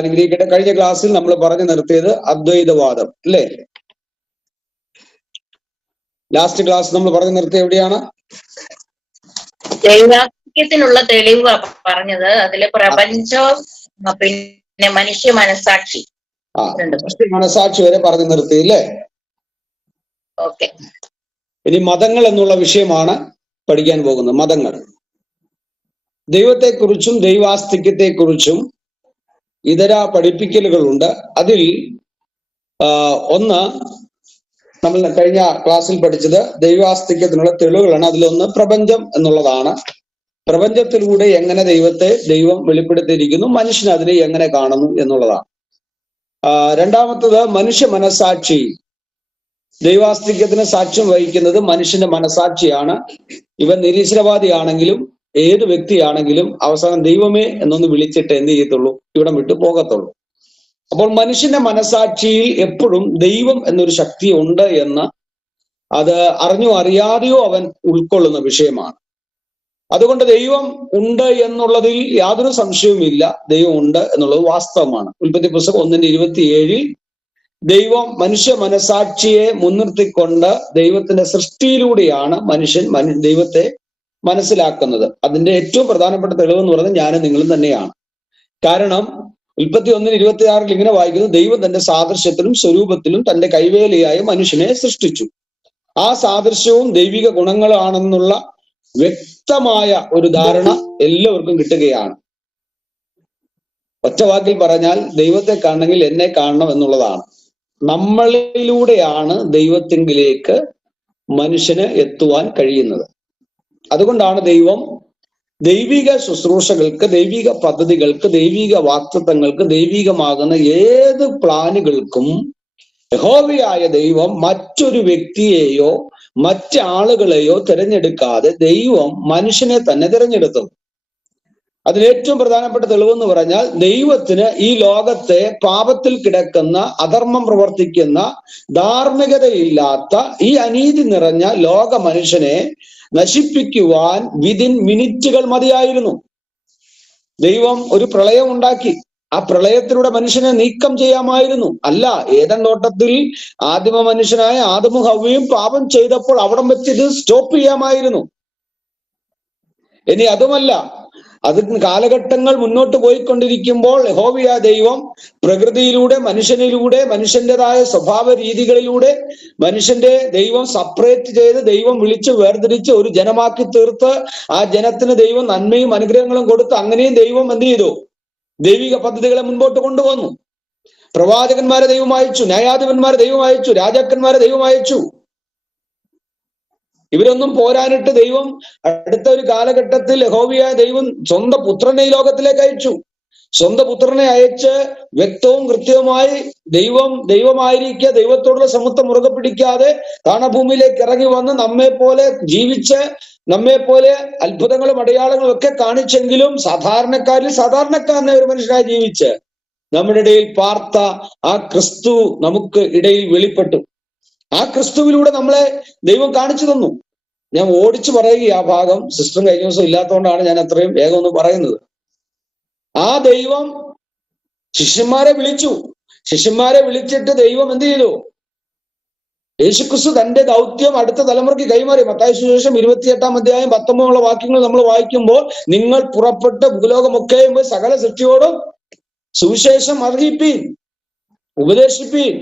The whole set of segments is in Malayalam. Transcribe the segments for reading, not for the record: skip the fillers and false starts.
അനുഗ്രഹിക്കട്ടെ. കഴിഞ്ഞ ക്ലാസ്സിൽ നമ്മൾ പറഞ്ഞു നിർത്തിയത് അദ്വൈതവാദം അല്ലേ? ലാസ്റ്റ് ക്ലാസ് നമ്മൾ പറഞ്ഞു നിർത്തിയത് എവിടെയാണ്? ദൈവാസ്തിക്യത്തിനുള്ള തെളിവ് പറഞ്ഞത്. അതില് പ്രപഞ്ചം, പിന്നെ മനുഷ്യ മനസാക്ഷി, മനുഷ്യ മനസാക്ഷി വരെ പറഞ്ഞു നിർത്തി അല്ലേ? ഓക്കെ. ഇനി മതങ്ങൾ എന്നുള്ള വിഷയമാണ് പഠിക്കാൻ പോകുന്നത്. മതങ്ങൾ, ദൈവത്തെക്കുറിച്ചും ദൈവാസ്തിക്യത്തെക്കുറിച്ചും ഇതര പഠിപ്പിക്കലുകളുണ്ട്. അതിൽ ഒന്ന് നമ്മൾ കഴിഞ്ഞ ക്ലാസ്സിൽ പഠിച്ചത് ദൈവാസ്തിക്യത്തിനുള്ള തെളിവുകളാണ്. അതിലൊന്ന് പ്രപഞ്ചം എന്നുള്ളതാണ്. പ്രപഞ്ചത്തിലൂടെ എങ്ങനെ ദൈവം വെളിപ്പെടുത്തിയിരിക്കുന്നു, മനുഷ്യൻ അതിനെ എങ്ങനെ കാണുന്നു എന്നുള്ളതാണ്. രണ്ടാമത്തത് മനുഷ്യ മനസാക്ഷി. ദൈവാസ്തിക്യത്തിന് സാക്ഷ്യം വഹിക്കുന്നത് മനുഷ്യന്റെ മനസാക്ഷിയാണ്. ഇവൻ നിരീശ്വരവാദിയാണെങ്കിലും ഏത് വ്യക്തിയാണെങ്കിലും അവസാനം ദൈവമേ എന്നൊന്ന് വിളിച്ചിട്ട് എന്ത് ചെയ്യത്തുള്ളൂ? ഇവിടം വിട്ടു പോകത്തുള്ളൂ. അപ്പോൾ മനുഷ്യന്റെ മനസാക്ഷിയിൽ എപ്പോഴും ദൈവം എന്നൊരു ശക്തി ഉണ്ട് എന്ന് അത് അറിഞ്ഞോ അറിയാതെയോ അവൻ ഉൾക്കൊള്ളുന്ന വിഷയമാണ്. അതുകൊണ്ട് ദൈവം ഉണ്ട് എന്നുള്ളതിൽ യാതൊരു സംശയവുമില്ല. ദൈവം ഉണ്ട് എന്നുള്ളത് വാസ്തവമാണ്. ഉൽപ്പത്തി പുസ്തകം 1:27 ദൈവം മനുഷ്യ മനസാക്ഷിയെ മുൻനിർത്തിക്കൊണ്ട് ദൈവത്തിന്റെ സൃഷ്ടിയിലൂടെയാണ് മനുഷ്യൻ ദൈവത്തെ മനസ്സിലാക്കുന്നത്. അതിന്റെ ഏറ്റവും പ്രധാനപ്പെട്ട തെളിവെന്ന് പറയുന്നത് ഞാനും നിങ്ങളും തന്നെയാണ്. കാരണം ഉൽപ്പത്തി 1:26 ഇങ്ങനെ വായിക്കുന്നു, ദൈവം തന്റെ സാദൃശ്യത്തിലും സ്വരൂപത്തിലും തന്റെ കൈവേലയായ മനുഷ്യനെ സൃഷ്ടിച്ചു. ആ സാദൃശ്യവും ദൈവിക ഗുണങ്ങളാണെന്നുള്ള വ്യക്തമായ ഒരു ധാരണ എല്ലാവർക്കും കിട്ടുകയാണ്. ഒറ്റ വാക്കിൽ പറഞ്ഞാൽ ദൈവത്തെ കാണണമെങ്കിൽ എന്നെ കാണണം എന്നുള്ളതാണ്. നമ്മളിലൂടെയാണ് ദൈവത്തിങ്കിലേക്ക് മനുഷ്യന് എത്തുവാൻ കഴിയുന്നത്. അതുകൊണ്ടാണ് ദൈവം ദൈവിക ശുശ്രൂഷകൾക്ക്, ദൈവിക പദ്ധതികൾക്ക്, ദൈവിക വാക്തത്വങ്ങൾക്ക്, ദൈവികമാകുന്ന ഏത് പ്ലാനുകൾക്കും യഹോവയായ ദൈവം മറ്റൊരു വ്യക്തിയെയോ മറ്റാളുകളെയോ തിരഞ്ഞെടുക്കാതെ ദൈവം മനുഷ്യനെ തന്നെ തിരഞ്ഞെടുത്തത്. അതിലേറ്റവും പ്രധാനപ്പെട്ട തെളിവെന്ന് പറഞ്ഞാൽ ദൈവത്തിന് ഈ ലോകത്തെ പാപത്തിൽ കിടക്കുന്ന, അധർമ്മം പ്രവർത്തിക്കുന്ന, ധാർമ്മികതയില്ലാത്ത ഈ അനീതി നിറഞ്ഞ ലോക മനുഷ്യനെ നശിപ്പിക്കുവാൻ വിതിൻ മിനിറ്റുകൾ മതിയായിരുന്നു. ദൈവം ഒരു പ്രളയം ഉണ്ടാക്കി. ആ പ്രളയത്തിലൂടെ മനുഷ്യനെ നീക്കം ചെയ്യാമായിരുന്നു. അല്ല, ഏദൻ തോട്ടത്തിൽ ആദിമ മനുഷ്യനായ ആദമും ഹവ്വയും പാപം ചെയ്തപ്പോൾ അവിടം വെച്ച് ഇത് സ്റ്റോപ്പ് ചെയ്യാമായിരുന്നു. ഇനി അതുമല്ല, അത് കാലഘട്ടങ്ങൾ മുന്നോട്ട് പോയിക്കൊണ്ടിരിക്കുമ്പോൾ യഹോവയായ ദൈവം പ്രകൃതിയിലൂടെ, മനുഷ്യനിലൂടെ, മനുഷ്യൻ്റെതായ സ്വഭാവ രീതികളിലൂടെ ദൈവം സെപ്പറേറ്റ് ചെയ്ത്, ദൈവം വിളിച്ച് വേർതിരിച്ച് ഒരു ജനമാക്കി തീർത്ത് ആ ജനത്തിന് ദൈവം നന്മയും അനുഗ്രഹങ്ങളും കൊടുത്ത് അങ്ങനെയും ദൈവം എന്ത് ചെയ്തു? ദൈവിക പദ്ധതികളെ മുൻപോട്ട് കൊണ്ടുവന്നു. പ്രവാചകന്മാരെ ദൈവം അയച്ചു, ന്യായാധിപന്മാരെ ദൈവം അയച്ചു, രാജാക്കന്മാരെ ദൈവം അയച്ചു. ഇവരൊന്നും പോരാനിട്ട് ദൈവം അടുത്ത ഒരു കാലഘട്ടത്തിൽ യഹോവയായ ദൈവം സ്വന്തം പുത്രനെ ഈ ലോകത്തിലേക്ക് അയച്ചു. സ്വന്തം പുത്രനെ അയച്ച് വ്യക്തവും കൃത്യവുമായി ദൈവമായിരിക്കുക, ദൈവത്തോടുള്ള സമത്വം മുറുകെ പിടിക്കാതെ താണഭൂമിയിലേക്ക് ഇറങ്ങി വന്ന് നമ്മെ പോലെ ജീവിച്ച്, നമ്മെ പോലെ അത്ഭുതങ്ങളും അടയാളങ്ങളും ഒക്കെ കാണിച്ചെങ്കിലും സാധാരണക്കാരനെ ഒരു മനുഷ്യനായി ജീവിച്ച് നമ്മുടെ ഇടയിൽ പാർത്ത ആ ക്രിസ്തു നമുക്ക് ഇടയിൽ വെളിപ്പെട്ടു. ആ ക്രിസ്തുവിലൂടെ നമ്മളെ ദൈവം കാണിച്ചു തന്നു. ഞാൻ ഓടിച്ചു പറയുക ആ ഭാഗം, സിസ്റ്ററും കഴിഞ്ഞ ദിവസം ഇല്ലാത്തതുകൊണ്ടാണ് ഞാൻ അത്രയും വേഗം ഒന്ന് പറയുന്നത്. ആ ദൈവം ശിഷ്യന്മാരെ വിളിച്ചു. ശിഷ്യന്മാരെ വിളിച്ചിട്ട് ദൈവം എന്ത് ചെയ്തു? യേശുക്രിസ്തു തന്റെ ദൗത്യം അടുത്ത തലമുറയ്ക്ക് കൈമാറി. മത്തായി സുവിശേഷം 28-ാം അധ്യായം 19 വാക്യങ്ങൾ നമ്മൾ വായിക്കുമ്പോൾ, നിങ്ങൾ പുറപ്പെട്ട് ഭൂലോകമൊക്കെയും സകല സൃഷ്ടിയോടും സുവിശേഷം അറിയിപ്പീൻ, ഉപദേശിപ്പീൻ.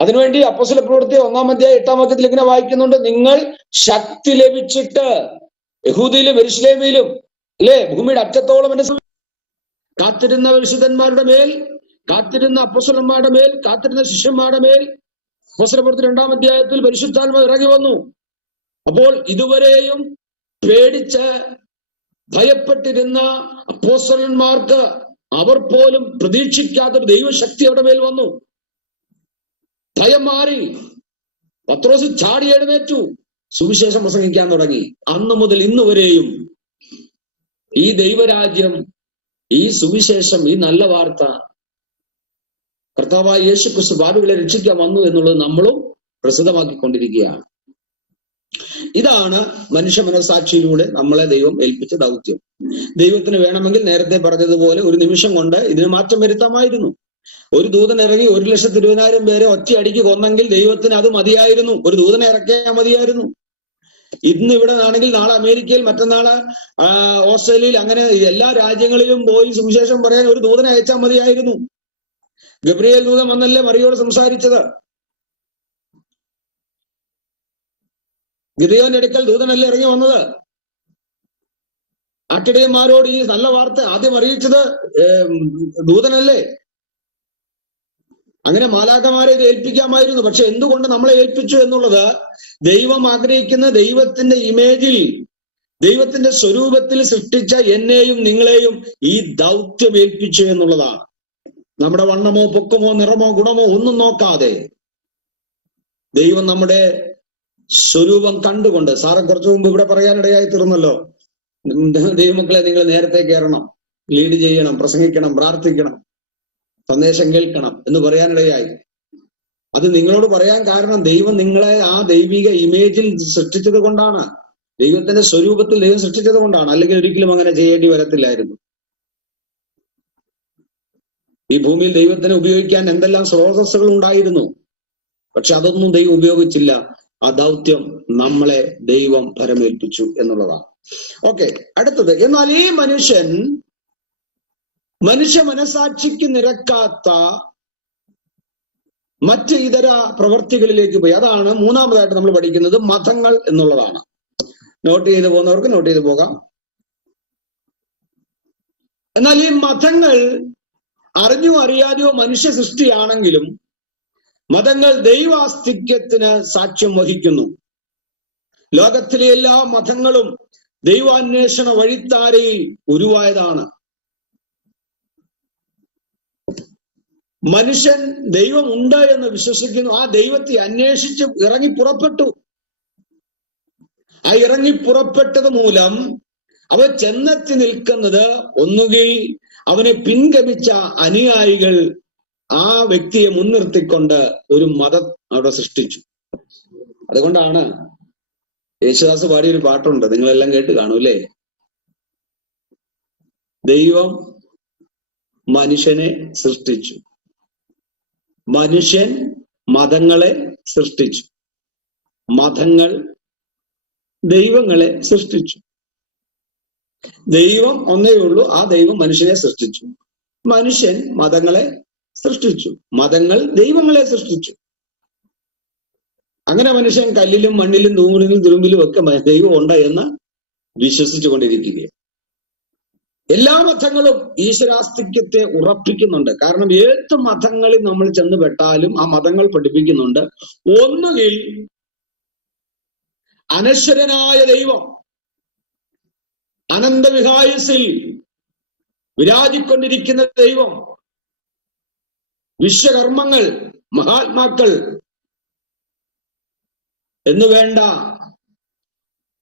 അതിനുവേണ്ടി അപ്പോസ്തല പ്രവൃത്തി 1-ാം അധ്യായം 8-ാം വാക്യത്തിൽ ഇങ്ങനെ വായിക്കുന്നുണ്ട്, നിങ്ങൾ ശക്തി ലഭിച്ചിട്ട് യഹൂദിയിലും യെരൂശലേമിലും അല്ലേ, ഭൂമിയുടെ അറ്റത്തോളം എന്നെ കാത്തിരുന്ന വിശുദ്ധന്മാരുടെ മേൽ, കാത്തിരുന്ന അപ്പോസ്തലന്മാരുടെ മേൽ, കാത്തിരുന്ന ശിഷ്യന്മാരുടെ മേൽ അപ്പോസ്തല പ്രവൃത്തി 2-ാം അധ്യായത്തിൽ പരിശുദ്ധാത്മാവ് ഇറങ്ങി വന്നു. അപ്പോൾ ഇതുവരെയും പേടിച്ച് ഭയപ്പെട്ടിരുന്ന അപ്പോസ്തലന്മാർക്ക് അവർ പോലും പ്രതീക്ഷിക്കാത്തൊരു ദൈവശക്തി അവിടെ മേൽ വന്നു. ഭയം മാറി. പത്രോസ് ചാടി എഴുന്നേറ്റു, സുവിശേഷം പ്രസംഗിക്കാൻ തുടങ്ങി. അന്ന് മുതൽ ഇന്ന് വരെയും ഈ ദൈവരാജ്യം, ഈ സുവിശേഷം, ഈ നല്ല വാർത്ത, കർത്താവായ യേശുക്രിസ്തു പാപികളെ രക്ഷിക്കാൻ വന്നു എന്നുള്ളത് നമ്മളും പ്രസിദ്ധമാക്കിക്കൊണ്ടിരിക്കുകയാണ്. ഇതാണ് മനുഷ്യ മനസാക്ഷിയിലൂടെ നമ്മളെ ദൈവം ഏൽപ്പിച്ച ദൗത്യം. ദൈവത്തിന് വേണമെങ്കിൽ നേരത്തെ പറഞ്ഞതുപോലെ ഒരു നിമിഷം കൊണ്ട് ഇതിന് മാറ്റം വരുത്താമായിരുന്നു. ഒരു ദൂതൻ ഇറങ്ങി 1,20,000 പേരെ ഒറ്റയടിക്ക് കൊന്നെങ്കിൽ ദൈവത്തിന് അത് മതിയായിരുന്നു. ഒരു ദൂതനെ ഇറക്കിയാൽ മതിയായിരുന്നു. ഇന്ന് ഇവിടെ ആണെങ്കിൽ നാളെ അമേരിക്കയിൽ, മറ്റന്നാള് ഓസ്ട്രേലിയയിൽ, അങ്ങനെ എല്ലാ രാജ്യങ്ങളിലും പോയി സുവിശേഷം പറയാൻ ഒരു ദൂതനെ അയച്ചാൽ മതിയായിരുന്നു. ഗബ്രിയേൽ ദൂതൻ വന്നല്ലേ മറിയോട് സംസാരിച്ചത്. ഗിദെയോന്റെ അടുക്കൽ ദൂതനല്ലേ ഇറങ്ങി വന്നത്. ആട്ടിടയന്മാരോട് ഈ നല്ല വാർത്ത ആദ്യം അറിയിച്ചത് ദൂതനല്ലേ. അങ്ങനെ മാലാഖമാരെ ഇത് ഏൽപ്പിക്കാമായിരുന്നു. പക്ഷെ എന്തുകൊണ്ട് നമ്മളെ ഏൽപ്പിച്ചു എന്നുള്ളത്, ദൈവം ആഗ്രഹിക്കുന്ന ദൈവത്തിന്റെ ഇമേജിൽ, ദൈവത്തിന്റെ സ്വരൂപത്തിൽ സൃഷ്ടിച്ച എന്നെയും നിങ്ങളെയും ഈ ദൗത്യം ഏൽപ്പിച്ചു എന്നുള്ളതാണ്. നമ്മുടെ വണ്ണമോ പൊക്കമോ നിറമോ ഗുണമോ ഒന്നും നോക്കാതെ ദൈവം നമ്മുടെ സ്വരൂപം കണ്ടുകൊണ്ട്, സാറെ കുറച്ചു മുമ്പ് ഇവിടെ പറയാനിടയായി തീർന്നല്ലോ, ദൈവമക്കളെ നിങ്ങൾ നേരത്തെ കയറണം, ലീഡ് ചെയ്യണം, പ്രസംഗിക്കണം, പ്രാർത്ഥിക്കണം, സന്ദേശം കേൾക്കണം എന്ന് പറയാനിടയായി. അത് നിങ്ങളോട് പറയാൻ കാരണം ദൈവം നിങ്ങളെ ആ ദൈവിക ഇമേജിൽ സൃഷ്ടിച്ചത് കൊണ്ടാണ്, ദൈവത്തിന്റെ സ്വരൂപത്തിൽ ദൈവം സൃഷ്ടിച്ചത് കൊണ്ടാണ്. അല്ലെങ്കിൽ ഒരിക്കലും അങ്ങനെ ചെയ്യേണ്ടി വരത്തില്ലായിരുന്നു. ഈ ഭൂമിയിൽ ദൈവത്തിന് ഉപയോഗിക്കാൻ എന്തെല്ലാം സ്രോതസ്സുകൾ ഉണ്ടായിരുന്നു, പക്ഷെ അതൊന്നും ദൈവം ഉപയോഗിച്ചില്ല. ആ ദൗത്യം നമ്മളെ ദൈവം ഫലമേൽപ്പിച്ചു എന്നുള്ളതാണ്. ഓക്കെ, അടുത്തത്, എന്നാൽ ഈ മനുഷ്യ മനസാക്ഷിക്ക് നിരക്കാത്ത മറ്റ് ഇതര പ്രവൃത്തികളിലേക്ക് പോയി. അതാണ് മൂന്നാമതായിട്ട് നമ്മൾ പഠിക്കുന്നത്, മതങ്ങൾ എന്നുള്ളതാണ്. നോട്ട് ചെയ്ത് പോകുന്നവർക്ക് നോട്ട് ചെയ്ത് പോകാം. എന്നാൽ ഈ മതങ്ങൾ അറിഞ്ഞോ അറിയാതെയോ മനുഷ്യ സൃഷ്ടിയാണെങ്കിലും മതങ്ങൾ ദൈവാസ്തിക്യത്തിന് സാക്ഷ്യം വഹിക്കുന്നു. ലോകത്തിലെ എല്ലാ മതങ്ങളും ദൈവാന്വേഷണ വഴിത്താരയിൽ ഉരുവായതാണ്. മനുഷ്യൻ ദൈവം ഉണ്ട് എന്ന് വിശ്വസിക്കുന്നു. ആ ദൈവത്തെ അന്വേഷിച്ച് ഇറങ്ങി പുറപ്പെട്ടു. ആ ഇറങ്ങി പുറപ്പെട്ടത് മൂലം അവൻ ചെന്നെത്തി നിൽക്കുന്നത് ഒന്നുകിൽ അവനെ പിൻഗമിച്ച അനുയായികൾ ആ വ്യക്തിയെ മുൻനിർത്തിക്കൊണ്ട് ഒരു മതം അവിടെ സൃഷ്ടിച്ചു. അതുകൊണ്ടാണ് യേശുദാസ് പാടിയൊരു പാട്ടുണ്ട്, നിങ്ങളെല്ലാം കേട്ട് കാണൂല്ലേ. ദൈവം മനുഷ്യനെ സൃഷ്ടിച്ചു, മനുഷ്യൻ മതങ്ങളെ സൃഷ്ടിച്ചു, മതങ്ങൾ ദൈവങ്ങളെ സൃഷ്ടിച്ചു. ദൈവം ഒന്നേ ഉള്ളൂ, ആ ദൈവം മനുഷ്യനെ സൃഷ്ടിച്ചു. മനുഷ്യൻ മതങ്ങളെ സൃഷ്ടിച്ചു, മതങ്ങൾ ദൈവങ്ങളെ സൃഷ്ടിച്ചു. അങ്ങനെ മനുഷ്യൻ കല്ലിലും മണ്ണിലും തൂണിലും തുരുമ്പിലും ഒക്കെ ദൈവം ഉണ്ട് എന്ന് വിശ്വസിച്ചു കൊണ്ടിരിക്കുകയാണ്. എല്ലാ മതങ്ങളും ഈശ്വരാസ്തിക്യത്തെ ഉറപ്പിക്കുന്നുണ്ട്. കാരണം ഏത് മതങ്ങളിൽ നമ്മൾ ചെന്ന് പെട്ടാലും ആ മതങ്ങൾ പഠിപ്പിക്കുന്നുണ്ട്, ഒന്നുകിൽ അനശ്വരനായ ദൈവം അനന്തവിഹായസിൽ വിരാജിക്കൊണ്ടിരിക്കുന്ന ദൈവം, വിശ്വകർമ്മങ്ങൾ, മഹാത്മാക്കൾ എന്നു വേണ്ട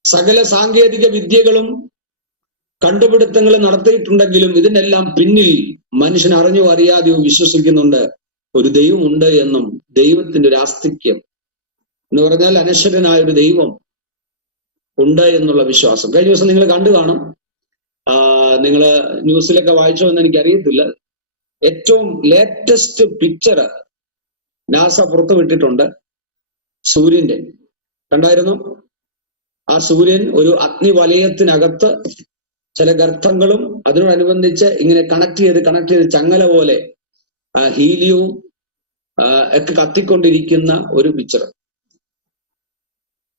സകല സാങ്കേതിക വിദ്യകളും കണ്ടുപിടുത്തങ്ങൾ നടത്തിയിട്ടുണ്ടെങ്കിലും ഇതിനെല്ലാം പിന്നിൽ മനുഷ്യൻ അറിഞ്ഞോ അറിയാതെയോ വിശ്വസിക്കുന്നുണ്ട് ഒരു ദൈവമുണ്ട് എന്നും, ദൈവത്തിന്റെ ഒരു ആസ്തിക്യം എന്ന് പറഞ്ഞാൽ അനശ്വരനായ ഒരു ദൈവം ഉണ്ട് എന്നുള്ള വിശ്വാസം. കഴിഞ്ഞ ദിവസം നിങ്ങൾ കണ്ടു കാണും, നിങ്ങൾ ന്യൂസിലൊക്കെ വായിച്ചോ എന്ന് എനിക്കറിയത്തില്ല, ഏറ്റവും ലേറ്റസ്റ്റ് പിക്ചർ നാസ പുറത്തുവിട്ടിട്ടുണ്ട് സൂര്യന്റെ. കണ്ടായിരുന്നു? ആ സൂര്യൻ ഒരു അഗ്നിവലയത്തിനകത്ത് ചില ഗർത്തങ്ങളും അതിനോടനുബന്ധിച്ച് ഇങ്ങനെ കണക്ട് ചെയ്ത് ചങ്ങല പോലെ ഹീലിയവും ഒക്കെ കത്തിക്കൊണ്ടിരിക്കുന്ന ഒരു പിക്ചർ.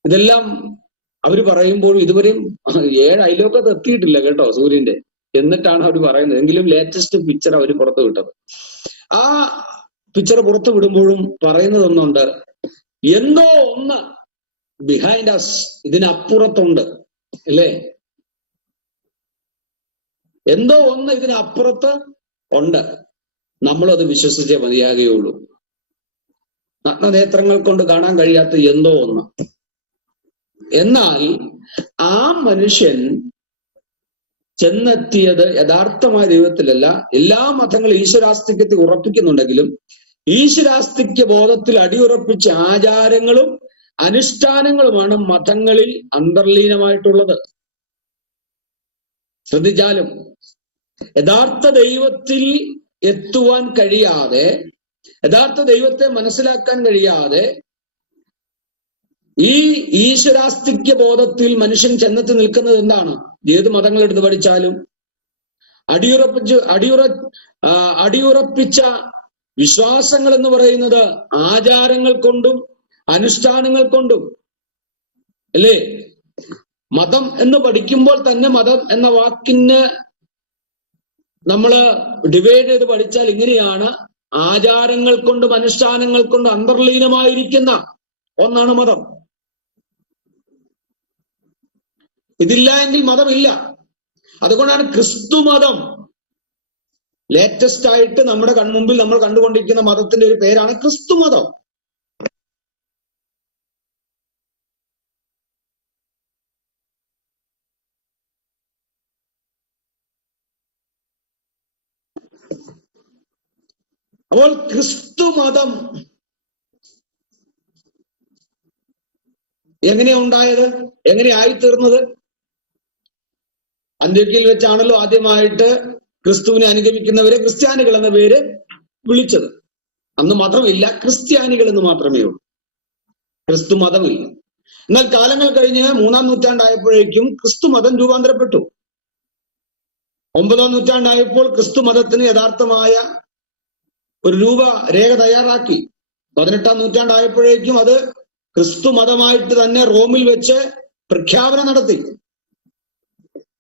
ഇതെല്ലാം അവർ പറയുമ്പോൾ ഇതുവരെയും 7 അയലോക്കത്ത് എത്തിയിട്ടില്ല കേട്ടോ സൂര്യന്റെ, എന്നിട്ടാണ് അവർ പറയുന്നത്. എങ്കിലും ലേറ്റസ്റ്റ് പിക്ചർ അവർ പുറത്തു വിട്ടത്. ആ പിക്ചർ പുറത്തു വിടുമ്പോഴും പറയുന്നതൊന്നുണ്ട്, എന്തോ ഒന്ന് ബിഹൈൻഡ് അസ്, ഇതിനപ്പുറത്തുണ്ട് അല്ലേ, എന്തോ ഒന്ന് ഇതിനപ്പുറത്ത് ഉണ്ട്, നമ്മളത് വിശ്വസിച്ചേ മതിയാകുകയുള്ളൂ. നഗ്നനേത്രങ്ങൾ കൊണ്ട് കാണാൻ കഴിയാത്ത എന്തോ ഒന്ന്. എന്നാൽ ആ മനുഷ്യൻ ചെന്നെത്തിയത് യഥാർത്ഥമായ ദൈവത്തിലല്ല. എല്ലാ മതങ്ങളും ഈശ്വരാസ്തിക്യത്തെ ഉറപ്പിക്കുന്നുണ്ടെങ്കിലും ഈശ്വരാസ്തിക്യ ബോധത്തിൽ അടിയുറപ്പിച്ച ആചാരങ്ങളും അനുഷ്ഠാനങ്ങളുമാണ് മതങ്ങളിൽ അന്തർലീനമായിട്ടുള്ളത്. ശ്രദ്ധിച്ചാലും യഥാർത്ഥ ദൈവത്തിൽ എത്തുവാൻ കഴിയാതെ, യഥാർത്ഥ ദൈവത്തെ മനസ്സിലാക്കാൻ കഴിയാതെ ഈ ഈശ്വരാസ്തിക്യ ബോധത്തിൽ മനുഷ്യൻ ചെന്നെത്തി നിൽക്കുന്നത് എന്താണ്? ഏത് മതങ്ങൾ എടുത്ത് പഠിച്ചാലും അടിയുറപ്പിച്ച വിശ്വാസങ്ങൾ എന്ന് പറയുന്നത് ആചാരങ്ങൾ കൊണ്ടും അനുഷ്ഠാനങ്ങൾ കൊണ്ടും അല്ലേ? മതം എന്ന് പഠിക്കുമ്പോൾ തന്നെ മതം എന്ന വാക്കിന് നമ്മള് ഡിവൈഡ് ചെയ്ത് പഠിച്ചാൽ ഇങ്ങനെയാണ്: ആചാരങ്ങൾ കൊണ്ടും അനുഷ്ഠാനങ്ങൾ കൊണ്ടും അന്തർലീനമായിരിക്കുന്ന ഒന്നാണ് മതം. ഇതില്ല എങ്കിൽ മതമില്ല. അതുകൊണ്ടാണ് ക്രിസ്തു മതം ലേറ്റസ്റ്റ് ആയിട്ട് നമ്മുടെ കൺമുമ്പിൽ നമ്മൾ കണ്ടുകൊണ്ടിരിക്കുന്ന മതത്തിന്റെ ഒരു പേരാണ് ക്രിസ്തു മതം. അപ്പോൾ ക്രിസ്തു മതം എങ്ങനെയാ ഉണ്ടായത്? എങ്ങനെയായിത്തീർന്നത്? അന്ത്യോക്യയിൽ വെച്ചാണല്ലോ ആദ്യമായിട്ട് ക്രിസ്തുവിനെ അനുഗമിക്കുന്നവരെ ക്രിസ്ത്യാനികൾ എന്ന പേര് വിളിച്ചത്. അന്ന് മാത്രമില്ല, ക്രിസ്ത്യാനികൾ എന്ന് മാത്രമേ ഉള്ളൂ, ക്രിസ്തു മതമില്ല. എന്നാൽ കാലങ്ങൾ കഴിഞ്ഞ് 3-ാം നൂറ്റാണ്ടായപ്പോഴേക്കും ക്രിസ്തു മതം രൂപാന്തരപ്പെട്ടു. 9-ാം നൂറ്റാണ്ടായപ്പോൾ ക്രിസ്തു മതത്തിന് യഥാർത്ഥമായ ഒരു രൂപരേഖ തയ്യാറാക്കി. 18-ാം നൂറ്റാണ്ടായപ്പോഴേക്കും അത് ക്രിസ്തു മതമായിട്ട് തന്നെ റോമിൽ വെച്ച് പ്രഖ്യാപനം നടത്തി.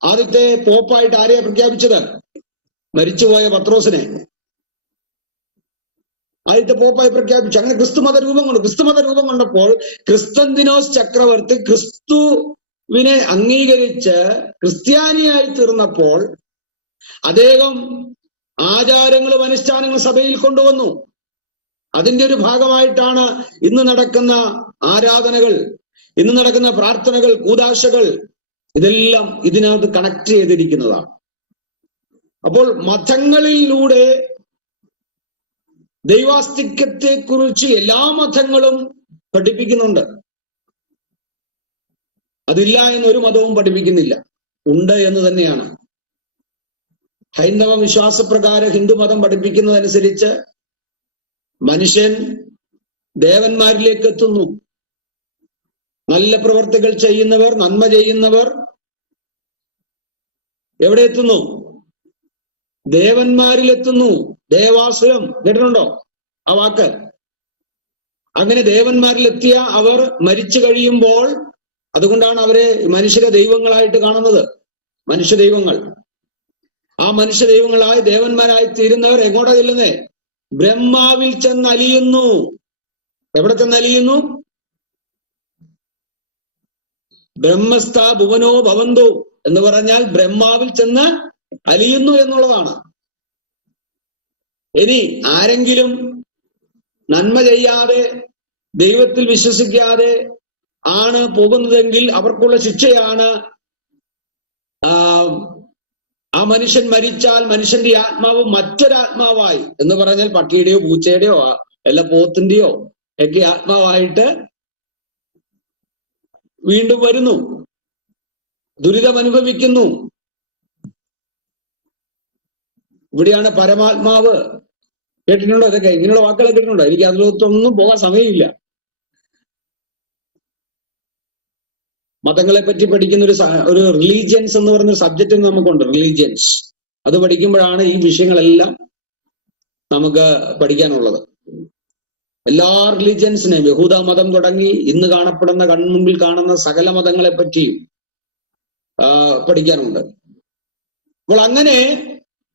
ആദ്യത്തെ പോപ്പായിട്ട് ആരെയാ പ്രഖ്യാപിച്ചത്? മരിച്ചുപോയ പത്രോസിനെ ആദ്യത്തെ പോപ്പായി പ്രഖ്യാപിച്ചു. അങ്ങനെ ക്രിസ്തുമത രൂപം കൊണ്ടു. ക്രിസ്തുമത രൂപം കൊണ്ടപ്പോൾ ക്രിസ്തന്തിനോസ് ചക്രവർത്തി ക്രിസ്തുവിനെ അംഗീകരിച്ച് ക്രിസ്ത്യാനിയായി തീർന്നപ്പോൾ അദ്ദേഹം ആചാരങ്ങളും അനുഷ്ഠാനങ്ങളും സഭയിൽ കൊണ്ടുവന്നു. അതിന്റെ ഒരു ഭാഗമായിട്ടാണ് ഇന്ന് നടക്കുന്ന ആരാധനകൾ, ഇന്ന് നടക്കുന്ന പ്രാർത്ഥനകൾ, കൂദാശകൾ, ഇതെല്ലാം ഇതിനകത്ത് കണക്ട് ചെയ്തിരിക്കുന്നതാണ്. അപ്പോൾ മതങ്ങളിലൂടെ ദൈവാസ്തിക്യത്തെ കുറിച്ച് എല്ലാ മതങ്ങളും പഠിപ്പിക്കുന്നുണ്ട്. അതില്ല എന്ന് ഒരു മതവും പഠിപ്പിക്കുന്നില്ല, ഉണ്ട് എന്ന് തന്നെയാണ്. ഹൈന്ദവ വിശ്വാസപ്രകാരം ഹിന്ദുമതം പഠിപ്പിക്കുന്നതനുസരിച്ച് മനുഷ്യൻ ദേവന്മാരിലേക്ക് എത്തുന്നു. നല്ല പ്രവർത്തികൾ ചെയ്യുന്നവർ, നന്മ ചെയ്യുന്നവർ എവിടെ എത്തുന്നു? ദേവന്മാരിലെത്തുന്നു. ദേവാസുരം കേട്ടിട്ടുണ്ടോ ആ വാക്ക്? അങ്ങനെ ദേവന്മാരിലെത്തിയ അവർ മരിച്ചു കഴിയുമ്പോൾ, അതുകൊണ്ടാണ് അവരെ മനുഷ്യരെ ദൈവങ്ങളായിട്ട് കാണുന്നത്, മനുഷ്യ ദൈവങ്ങൾ. ആ മനുഷ്യ ദൈവങ്ങളായി ദേവന്മാരായി തീരുന്നവർ എങ്ങോട്ടാ ചെല്ലുന്നേ? ബ്രഹ്മാവിൽ ചെന്നലിയുന്നു. എവിടെ ചെന്നലിയുന്നു? ബ്രഹ്മസ്ഥ ഭുവനോ ഭവന്തു എന്ന് പറഞ്ഞാൽ ബ്രഹ്മാവിൽ ചെന്ന് അലിയുന്നു എന്നുള്ളതാണ്. ഇനി ആരെങ്കിലും നന്മ ചെയ്യാതെ ദൈവത്തിൽ വിശ്വസിക്കാതെ ആണ് പോകുന്നതെങ്കിൽ അവർക്കുള്ള ശിക്ഷയാണ് ആ മനുഷ്യൻ മരിച്ചാൽ മനുഷ്യന്റെ ആത്മാവ് മറ്റൊരാത്മാവായി, എന്ന് പറഞ്ഞാൽ പട്ടിയുടെയോ പൂച്ചയുടെയോ അല്ല പോത്തിന്റെയോ ഒക്കെ ആത്മാവായിട്ട് വീണ്ടും വരുന്നു, ദുരിതം അനുഭവിക്കുന്നു. ഇവിടെയാണ് പരമാത്മാവ്. കേട്ടിട്ടുണ്ടോ ഇതൊക്കെ? ഇങ്ങനെയുള്ള വാക്കുകൾ കേട്ടിട്ടുണ്ടോ? എനിക്ക് അതിലൊത്തൊന്നും പോകാൻ സമയമില്ല. മതങ്ങളെ പറ്റി പഠിക്കുന്ന ഒരു റിലീജിയൻസ് എന്ന് പറയുന്ന സബ്ജക്റ്റ് നമുക്കുണ്ട്, റിലീജിയൻസ്. അത് പഠിക്കുമ്പോഴാണ് ഈ വിഷയങ്ങളെല്ലാം നമുക്ക് പഠിക്കാനുള്ളത്. എല്ലാ റിലീജിയൻസിനെയും, യഹൂദ മതം തുടങ്ങി ഇന്ന് കാണപ്പെടുന്ന കൺമുമ്പിൽ കാണുന്ന സകല മതങ്ങളെ പറ്റിയും പഠിക്കാനുണ്ട്. അപ്പോൾ അങ്ങനെ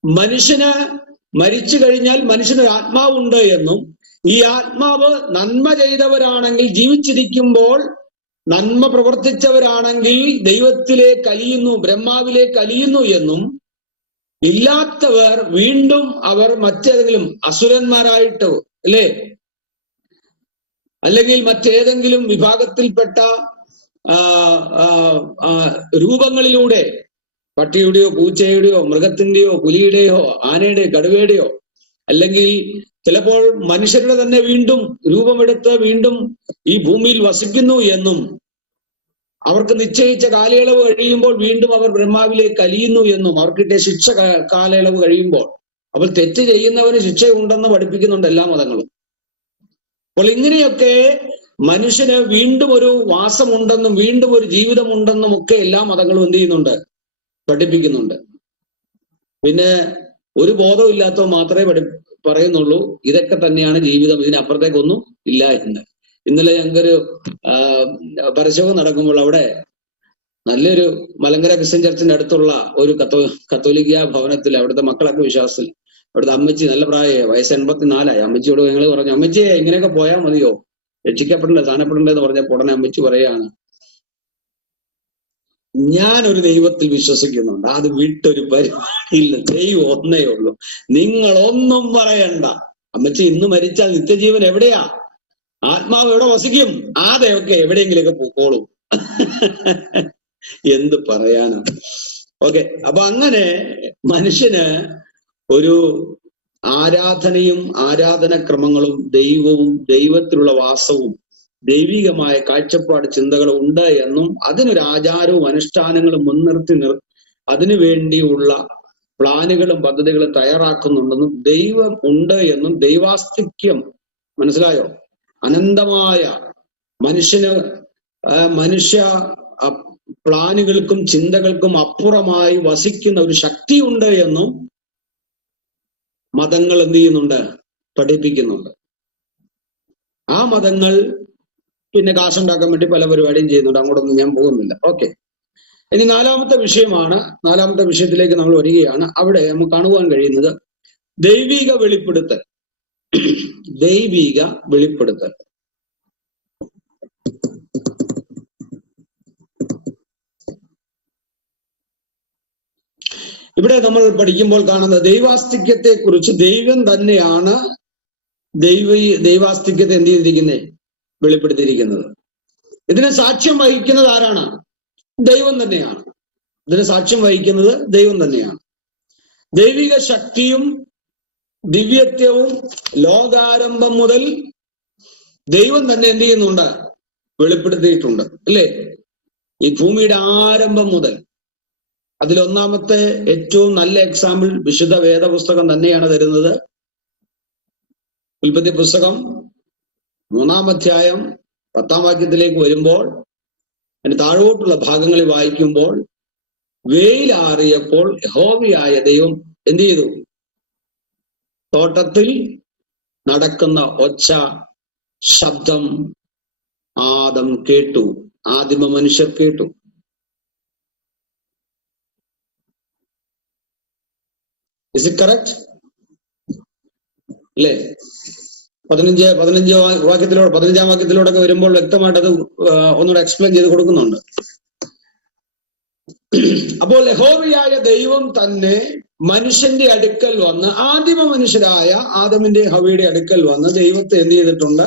മനുഷ്യന് മരിച്ചു കഴിഞ്ഞാൽ മനുഷ്യനൊരു ആത്മാവുണ്ട് എന്നും ഈ ആത്മാവ് നന്മ ചെയ്തവരാണെങ്കിൽ, ജീവിച്ചിരിക്കുമ്പോൾ നന്മ പ്രവർത്തിച്ചവരാണെങ്കിൽ ദൈവത്തിലേക്ക് അലിയുന്നു, ബ്രഹ്മാവിലേക്ക് അലിയുന്നു എന്നും, ഇല്ലാത്തവർ വീണ്ടും അവർ മറ്റേതെങ്കിലും അസുരന്മാരായിട്ട് അല്ലേ, അല്ലെങ്കിൽ മറ്റേതെങ്കിലും വിഭാഗത്തിൽപ്പെട്ട രൂപങ്ങളിലൂടെ, പട്ടിയുടെയോ പൂച്ചയുടെയോ മൃഗത്തിന്റെയോ പുലിയുടെയോ ആനയുടെയോ കടുവയുടെയോ അല്ലെങ്കിൽ ചിലപ്പോൾ മനുഷ്യരുടെ തന്നെ വീണ്ടും രൂപമെടുത്ത് വീണ്ടും ഈ ഭൂമിയിൽ വസിക്കുന്നു എന്നും അവർക്ക് നിശ്ചയിച്ച കാലയളവ് കഴിയുമ്പോൾ വീണ്ടും അവർ ബ്രഹ്മാവിലേക്ക് അലിയുന്നു എന്നും അവർക്ക് കിട്ടിയ ശിക്ഷ കാലയളവ് കഴിയുമ്പോൾ അപ്പോൾ തെറ്റ് ചെയ്യുന്നവന് ശിക്ഷയുണ്ടെന്ന് പഠിപ്പിക്കുന്നുണ്ട് എല്ലാ മതങ്ങളും. അപ്പോൾ ഇങ്ങനെയൊക്കെ മനുഷ്യന് വീണ്ടും ഒരു വാസമുണ്ടെന്നും വീണ്ടും ഒരു ജീവിതമുണ്ടെന്നും ഒക്കെ എല്ലാ മതങ്ങളും എന്ത് ചെയ്യുന്നുണ്ട്? പഠിപ്പിക്കുന്നുണ്ട്. പിന്നെ ഒരു ബോധവും ഇല്ലാത്തവ മാത്രമേ പറയുന്നുള്ളൂ ഇതൊക്കെ തന്നെയാണ് ജീവിതം, ഇതിനപ്പുറത്തേക്കൊന്നും ഇല്ല എന്ന്. ഇന്നലെ ഞങ്ങൾക്കൊരു പരസ്യവും നടക്കുമ്പോൾ അവിടെ നല്ലൊരു മലങ്കര ക്രിസ്ത്യൻ ചർച്ചിന്റെ അടുത്തുള്ള ഒരു കത്തോലിക്ക ഭവനത്തിൽ അവിടുത്തെ മക്കളൊക്കെ വിശ്വാസത്തിൽ അവിടുത്തെ അമ്മച്ചി നല്ല പ്രായമായി, വയസ്സ് 84 അമ്മച്ചിയോട് ഞങ്ങൾ പറഞ്ഞു, അമ്മച്ചിയെ ഇങ്ങനെയൊക്കെ പോയാൽ മതിയോ, രക്ഷിക്കപ്പെടണ്ടേ സ്ഥാനപ്പെടണ്ടേ എന്ന് പറഞ്ഞപ്പോൾ ഉടനെ അമ്മച്ചി പറയാണ്, ഞാനൊരു ദൈവത്തിൽ വിശ്വസിക്കുന്നുണ്ട്, അത് വിട്ടൊരു പരിപാടിയില്ല, ദൈവം ഒന്നേ ഉള്ളൂ, നിങ്ങളൊന്നും പറയണ്ട. അമ്മച്ചി ഇന്ന് മരിച്ചാൽ നിത്യജീവൻ എവിടെയാ? ആത്മാവ് എവിടെ വസിക്കും? ആദ്യമൊക്കെ എവിടെയെങ്കിലൊക്കെ പോക്കോളും. എന്ത് പറയാനോ. ഓക്കെ, അപ്പൊ അങ്ങനെ മനുഷ്യന് ഒരു ആരാധനയും ആരാധനാക്രമങ്ങളും ദൈവവും ദൈവത്തിലുള്ള വാസവും ദൈവികമായ കാഴ്ചപ്പാട് ചിന്തകളും ഉണ്ട് എന്നും അതിനൊരു ആചാരവും അനുഷ്ഠാനങ്ങളും മുൻനിർത്തി അതിനു വേണ്ടിയുള്ള പ്ലാനുകളും പദ്ധതികളും തയ്യാറാക്കുന്നുണ്ടെന്നും ദൈവം ഉണ്ട് എന്നും ദൈവാസ്തിക്യം, മനസ്സിലായോ, അനന്തമായ മനുഷ്യ പ്ലാനുകൾക്കും ചിന്തകൾക്കും അപ്പുറമായി വസിക്കുന്ന ഒരു ശക്തിയുണ്ട് എന്നും മതങ്ങൾ എന്ത് ചെയ്യുന്നുണ്ട്? പഠിപ്പിക്കുന്നുണ്ട്. ആ മതങ്ങൾ പിന്നെ കാശുണ്ടാക്കാൻ വേണ്ടി പല പരിപാടിയും ചെയ്യുന്നുണ്ട്, അങ്ങോട്ടൊന്നും ഞാൻ പോകുന്നില്ല. ഓക്കെ, ഇനി നാലാമത്തെ വിഷയമാണ്. നാലാമത്തെ വിഷയത്തിലേക്ക് നമ്മൾ വരികയാണ്. അവിടെ നമുക്ക് കാണുവാൻ കഴിയുന്നത് ദൈവിക വെളിപ്പെടുത്തൽ. ദൈവിക വെളിപ്പെടുത്തൽ. ഇവിടെ നമ്മൾ പഠിക്കുമ്പോൾ കാണുന്ന ദൈവാസ്തിക്യത്തെ കുറിച്ച് ദൈവം തന്നെയാണ് ദൈവാസ്തിക്യത്തെ എന്ത് ചെയ്തിരിക്കുന്നത്? വെളിപ്പെടുത്തിയിരിക്കുന്നത്. ഇതിനെ സാക്ഷ്യം വഹിക്കുന്നത് ആരാണ്? ദൈവം തന്നെയാണ്. ഇതിന് സാക്ഷ്യം വഹിക്കുന്നത് ദൈവം തന്നെയാണ്. ദൈവിക ശക്തിയും ദിവ്യത്വവും ലോകാരംഭം മുതൽ ദൈവം തന്നെ എന്ത് ചെയ്യുന്നുണ്ട്? വെളിപ്പെടുത്തിയിട്ടുണ്ട്, അല്ലേ? ഈ ഭൂമിയുടെ ആരംഭം മുതൽ. അതിലൊന്നാമത്തെ ഏറ്റവും നല്ല എക്സാമ്പിൾ വിശുദ്ധ വേദപുസ്തകം തന്നെയാണ് തരുന്നത്. ഉൽപ്പത്തി പുസ്തകം 3-ാം അധ്യായം 10-ാം വാക്യത്തിലേക്ക് വരുമ്പോൾ അതിന് താഴോട്ടുള്ള ഭാഗങ്ങളിൽ വായിക്കുമ്പോൾ, വെയിലാറിയപ്പോൾ യഹോവയായ ദൈവം എന്ത് ചെയ്തു? തോട്ടത്തിൽ നടക്കുന്ന ഒച്ച ശബ്ദം ആദം കേട്ടു, ആദിമ മനുഷ്യർ കേട്ടു. Is it correct? അല്ലേ? 15-ാം വാക്യത്തിലൂടെ വരുമ്പോൾ വ്യക്തമായിട്ട് അത് ഒന്നുകൂടെ എക്സ്പ്ലെയിൻ ചെയ്ത് കൊടുക്കുന്നുണ്ട്. അപ്പോൾ യഹോവയായ ദൈവം തന്നെ മനുഷ്യന്റെ അടുക്കൽ വന്ന്, ആദിമ മനുഷ്യരായ ആദമിന്റെ ഹവ്വയുടെ അടുക്കൽ വന്ന് ദൈവത്തെ എന്ത് ചെയ്തിട്ടുണ്ട്?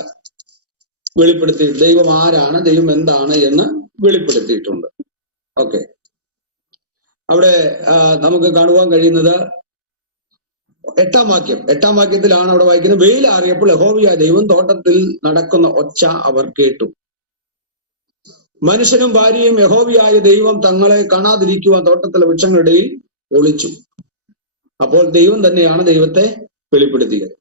വെളിപ്പെടുത്തിയിട്ടുണ്ട്. ദൈവം ആരാണ്, ദൈവം എന്താണ് എന്ന് വെളിപ്പെടുത്തിയിട്ടുണ്ട്. ഓക്കെ, അവിടെ നമുക്ക് കാണുവാൻ കഴിയുന്നത് 8-ാം വാക്യത്തിലാണ് അവിടെ വായിക്കുന്നത്, വെയിലാറിയപ്പോൾ യഹോവയായ ദൈവം തോട്ടത്തിൽ നടക്കുന്ന ഒച്ച അവർ കേട്ടു. മനുഷ്യനും ഭാര്യയും യഹോവയായ ദൈവം തങ്ങളെ കാണാതിരിക്കുവാൻ തോട്ടത്തിലെ വൃക്ഷങ്ങളിടയിൽ ഒളിച്ചു. അപ്പോൾ ദൈവം തന്നെയാണ് ദൈവത്തെ വെളിപ്പെടുത്തിയത്.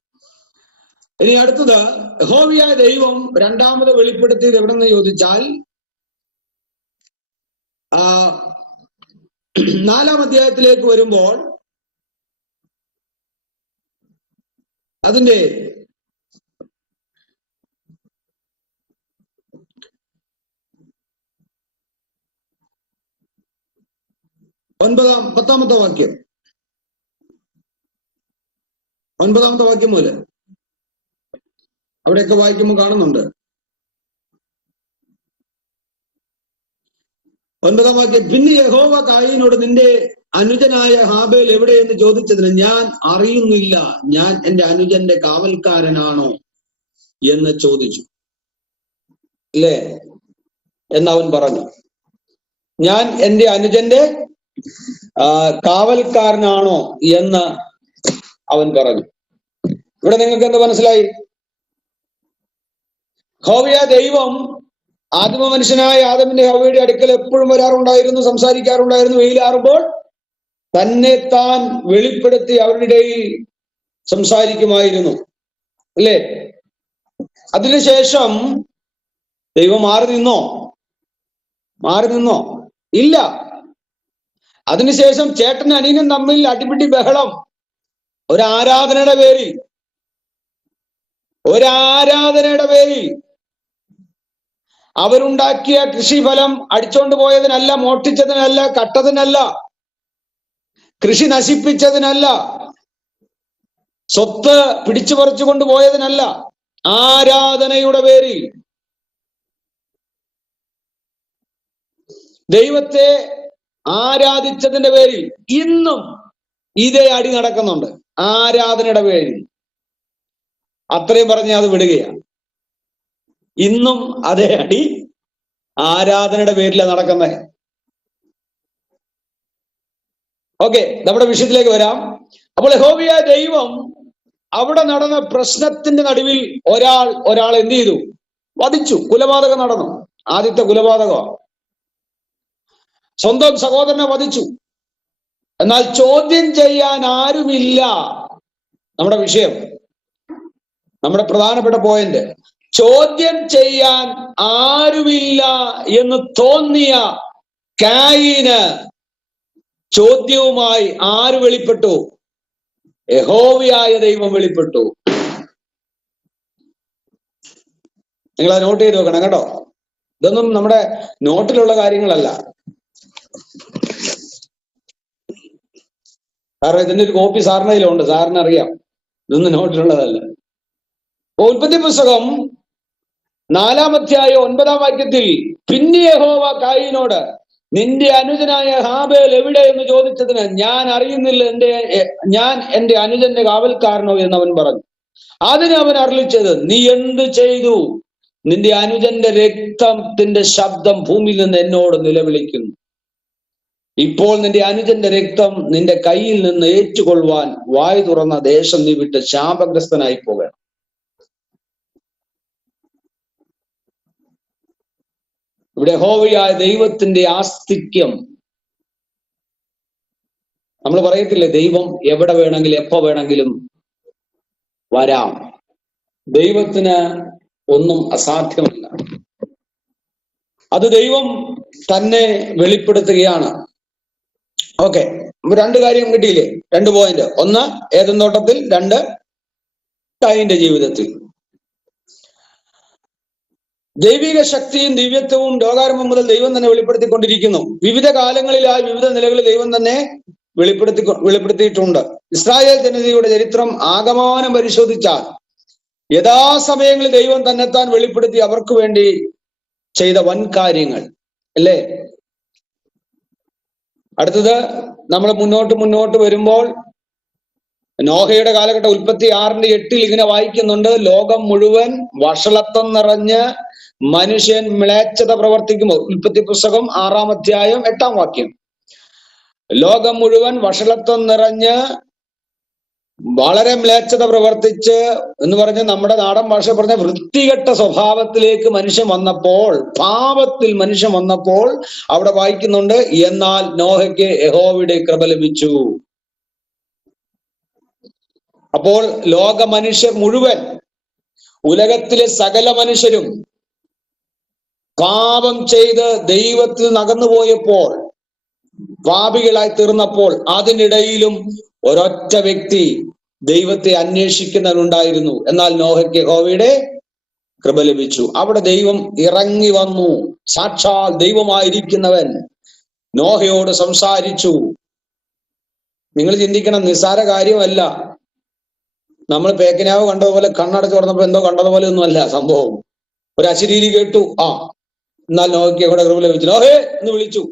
ഇനി അടുത്തത്, യഹോവയായ ദൈവം രണ്ടാമത് വെളിപ്പെടുത്തിയത് എവിടെന്ന് ചോദിച്ചാൽ 4-ാം അധ്യായത്തിലേക്ക് വരുമ്പോൾ അതിന്റെ 10-ാമത്തെ വാക്യം, 9-ാമത്തെ വാക്യം മുതൽ അവിടെയൊക്കെ വായിക്കുമ്പോൾ കാണുന്നുണ്ട്. 9-ാം വാക്യം, പിന്നെ യഹോവ കായീനോട്, നിന്റെ അനുജനായ ഹാബേൽ എവിടെയെന്ന് ചോദിച്ചതിന്, ഞാൻ അറിയുന്നില്ല, ഞാൻ എന്റെ അനുജന്റെ കാവൽക്കാരനാണോ എന്ന് ചോദിച്ചു. അല്ലേ? എന്നവൻ പറഞ്ഞു, ഞാൻ എന്റെ അനുജന്റെ കാവൽക്കാരനാണോ എന്ന് അവൻ പറഞ്ഞു. ഇവിടെ നിങ്ങൾക്ക് എന്ത് മനസ്സിലായി? യഹോവയായ ദൈവം ആദിമ മനുഷ്യനായ ആദമിന്റെ ഹവ്വയുടെ അടുക്കൽ എപ്പോഴും വരാറുണ്ടായിരുന്നു, സംസാരിക്കാറുണ്ടായിരുന്നു. വെയിലാറുമ്പോൾ തന്നെ താൻ വെളിപ്പെടുത്തി അവരുടെ ഇടയിൽ സംസാരിക്കുമായിരുന്നു, അല്ലേ? അതിനുശേഷം ദൈവം മാറി നിന്നോ? ഇല്ല. അതിനുശേഷം ചേട്ടനും അനിയനും തമ്മിൽ അടിപിടി ബഹളം, ഒരാരാധനയുടെ പേരിൽ അവരുണ്ടാക്കിയ കൃഷിഫലം അടിച്ചോണ്ട് പോയതിനല്ല, മോഷ്ടിച്ചതിനല്ല, കട്ടതിനല്ല, കൃഷി നശിപ്പിച്ചതിനല്ല, സ്വത്ത് പിടിച്ചു പറിച്ചു കൊണ്ടുപോയതിനല്ല, ആരാധനയുടെ പേരിൽ ദൈവത്തെ ആരാധിച്ചതിന്റെ പേരിൽ ഇന്നും ഇതേ അടി നടക്കുന്നുണ്ട്. ആരാധനയുടെ പേരിൽ. അത്രയും പറഞ്ഞ് അത് വിടുകയാണ്. ഇന്നും അതേ അടി ആരാധനയുടെ പേരിലാണ് നടക്കുന്നത്. ഓക്കെ, നമ്മുടെ വിഷയത്തിലേക്ക് വരാം. അപ്പോൾ യഹോവയായ ദൈവം അവിടെ നടന്ന പ്രശ്നത്തിന്റെ നടുവിൽ ഒരാൾ എന്ത് ചെയ്തു? വധിച്ചു. കുലപാതകം നടന്നു. ആദ്യത്തെ കുലപാതകം. സ്വന്തം സഹോദരനെ വധിച്ചു. എന്നാൽ ചോദ്യം ചെയ്യാൻ ആരുമില്ല. നമ്മുടെ വിഷയം, നമ്മുടെ പ്രധാനപ്പെട്ട പോയിന്റ്, ചോദ്യം ചെയ്യാൻ ആരുമില്ല എന്ന് തോന്നിയ കായീന് ചോദ്യവുമായി ആര് വെളിപ്പെട്ടു? യഹോവയായ ദൈവം വെളിപ്പെട്ടു. നിങ്ങൾ അത് നോട്ട് ചെയ്ത് വെക്കണം കേട്ടോ. ഇതൊന്നും നമ്മുടെ നോട്ടിലുള്ള കാര്യങ്ങളല്ല. കാരണം ഇതിന്റെ ഒരു കോപ്പി സാറിന്റെ കയ്യിലുണ്ട്, സാറിന് അറിയാം. ഇതൊന്നും നോട്ടിലുള്ളതല്ല. ഉൽപ്പത്തി പുസ്തകം 4-ാം അധ്യായം 9-ാം വാക്യത്തിൽ പിന്നെ യഹോവ കായീനോട്, നിന്റെ അനുജനായ ഹാബേൽ എവിടെ എന്ന് ചോദിച്ചതിന്, ഞാൻ അറിയുന്നില്ല, ഞാൻ എന്റെ അനുജന്റെ കാവൽക്കാരനോ എന്ന് അവൻ പറഞ്ഞു. അതിന് അവൻ അരുളിച്ചത്, നീ എന്ത് ചെയ്തു? നിന്റെ അനുജന്റെ രക്തത്തിന്റെ ശബ്ദം ഭൂമിയിൽ നിന്ന് എന്നോട് നിലവിളിക്കുന്നു. ഇപ്പോൾ നിന്റെ അനുജന്റെ രക്തം നിന്റെ കയ്യിൽ നിന്ന് ഏറ്റുകൊള്ളുവാൻ വായ് തുറന്ന ദേശം നീ വിട്ട് ശാപഗ്രസ്തനായി പോകണം. ഇവിടെ യഹോവയായ ദൈവത്തിന്റെ ആസ്തിക്യം. നമ്മൾ പറയത്തില്ലേ, ദൈവം എവിടെ വേണമെങ്കിലും എപ്പോ വേണമെങ്കിലും വരാം. ദൈവത്തിന് ഒന്നും അസാധ്യമല്ല. അത് ദൈവം തന്നെ വെളിപ്പെടുത്തുകയാണ്. ഓക്കെ, 2 കാര്യം കിട്ടിയില്ലേ? 2 പോയിന്റ്. 1 ഏദൻ തോട്ടത്തിൽ, 2 കായീന്റെ ജീവിതത്തിൽ. ദൈവിക ശക്തിയും ദിവ്യത്വവും ലോകാരംഭം മുതൽ ദൈവം തന്നെ വെളിപ്പെടുത്തിക്കൊണ്ടിരിക്കുന്നു. വിവിധ കാലങ്ങളിലായി വിവിധ നിലകളിൽ ദൈവം തന്നെ വെളിപ്പെടുത്തിയിട്ടുണ്ട്. ഇസ്രായേൽ ജനതയുടെ ചരിത്രം ആകമാനം പരിശോധിച്ചാൽ യഥാസമയങ്ങളിൽ ദൈവം തന്നെത്താൻ വെളിപ്പെടുത്തി അവർക്ക് വേണ്ടി ചെയ്ത വൻ കാര്യങ്ങൾ, അല്ലേ? അടുത്തത് നമ്മൾ മുന്നോട്ട് വരുമ്പോൾ നോഹയുടെ കാലഘട്ടം ഉൽപ്പത്തി 6:8 ഇങ്ങനെ വായിക്കുന്നുണ്ട്, ലോകം മുഴുവൻ വഷളത്വം നിറഞ്ഞ് മനുഷ്യൻ മ്ലേച്ഛത പ്രവർത്തിക്കുമ്പോൾ. ഉൽപ്പത്തി പുസ്തകം 6-ാം അധ്യായം 8-ാം വാക്യം. ലോകം മുഴുവൻ വഷളത്വം നിറഞ്ഞ് വളരെ മ്ലേച്ഛത പ്രവർത്തിച്ച് എന്ന് പറഞ്ഞ് നമ്മുടെ നാടൻ ഭാഷ പറഞ്ഞ വൃത്തികെട്ട സ്വഭാവത്തിലേക്ക് മനുഷ്യൻ വന്നപ്പോൾ, പാപത്തിൽ മനുഷ്യൻ വന്നപ്പോൾ അവിടെ വായിക്കുന്നുണ്ട്, എന്നാൽ നോഹയ്ക്ക് യഹോവയുടെ കൃപ ലഭിച്ചു. അപ്പോൾ ലോക മനുഷ്യർ മുഴുവൻ, ഉലകത്തിലെ സകല മനുഷ്യരും പാപം ചെയ്ത് ദൈവത്തിൽ നകന്നുപോയപ്പോൾ, പാപികളായി തീർന്നപ്പോൾ, അതിനിടയിലും ഒരൊറ്റ വ്യക്തി ദൈവത്തെ അന്വേഷിക്കുന്നവരുണ്ടായിരുന്നു. എന്നാൽ നോഹയ്ക്ക് യഹോവയുടെ കൃപ ലഭിച്ചു. അവിടെ ദൈവം ഇറങ്ങി വന്നു. സാക്ഷാൽ ദൈവമായിരിക്കുന്നവൻ നോഹയോട് സംസാരിച്ചു. നിങ്ങൾ ചിന്തിക്കണം, നിസ്സാര കാര്യമല്ല. നമ്മൾ പേക്കനാവ് കണ്ടതുപോലെ കണ്ണടച്ച് തുറന്നപ്പോ എന്തോ കണ്ടതുപോലെ ഒന്നും അല്ല സംഭവം. ഒരു അശരീരി കേട്ടു, എന്നാൽ നോഹയ്ക്ക് യഹോവയുടെ കൃപ ലഭിച്ചു. നോഹേ എന്ന് വിളിച്ചു.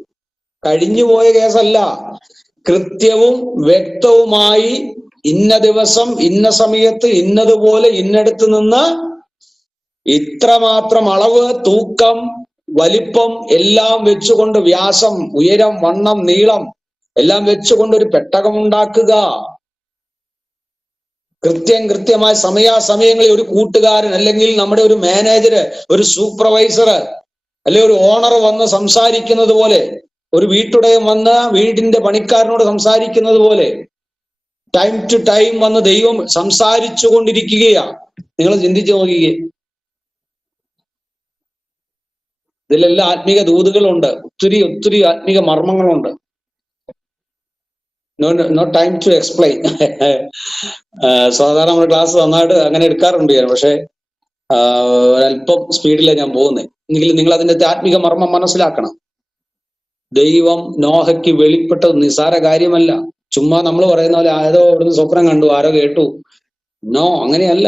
കഴിഞ്ഞു പോയ കേസല്ല. കൃത്യവും വ്യക്തവുമായി ഇന്ന ദിവസം ഇന്ന സമയത്ത് ഇന്നതുപോലെ ഇന്നടത്ത് നിന്ന് ഇത്രമാത്രം അളവ്, തൂക്കം, വലിപ്പം എല്ലാം വെച്ചുകൊണ്ട്, വ്യാസം, ഉയരം, വണ്ണം, നീളം എല്ലാം വെച്ചുകൊണ്ട് ഒരു പെട്ടകം ഉണ്ടാക്കുക. കൃത്യമായ സമയാസമയങ്ങളിൽ ഒരു കൂട്ടുകാരൻ, അല്ലെങ്കിൽ നമ്മുടെ ഒരു മാനേജർ, ഒരു സൂപ്പർവൈസർ, അല്ലെങ്കിൽ ഒരു ഓണർ വന്ന് സംസാരിക്കുന്നത് പോലെ, ഒരു വീട്ടുടയൻ വന്ന് വീടിന്റെ പണിക്കാരനോട് സംസാരിക്കുന്നത് പോലെ ടൈം ടു ടൈം വന്ന് ദൈവം സംസാരിച്ചു കൊണ്ടിരിക്കുകയാണ്. നിങ്ങൾ ചിന്തിച്ചു നോക്കിയേ. ഇതിലെല്ലാം ആത്മീക ദൂതുകളുണ്ട്, ഒത്തിരി ആത്മീക മർമ്മങ്ങളുണ്ട്. No time to explain. സാധാരണ നമ്മുടെ ക്ലാസ് നന്നായിട്ട് അങ്ങനെ എടുക്കാറുണ്ട് ഞാൻ, പക്ഷെ ഒരല്പം സ്പീഡിലാണ് ഞാൻ പോകുന്നത്. എങ്കിലും നിങ്ങൾ അതിൻ്റെ ആത്മീക മർമ്മം മനസ്സിലാക്കണം. ദൈവം നോഹയ്ക്ക് വെളിപ്പെട്ടത് നിസാര കാര്യമല്ല. ചുമ്മാ നമ്മൾ പറയുന്ന പോലെ ആരോ അവിടുന്ന് സ്വപ്നം കണ്ടു, ആരോ കേട്ടു. നോ, അങ്ങനെയല്ല.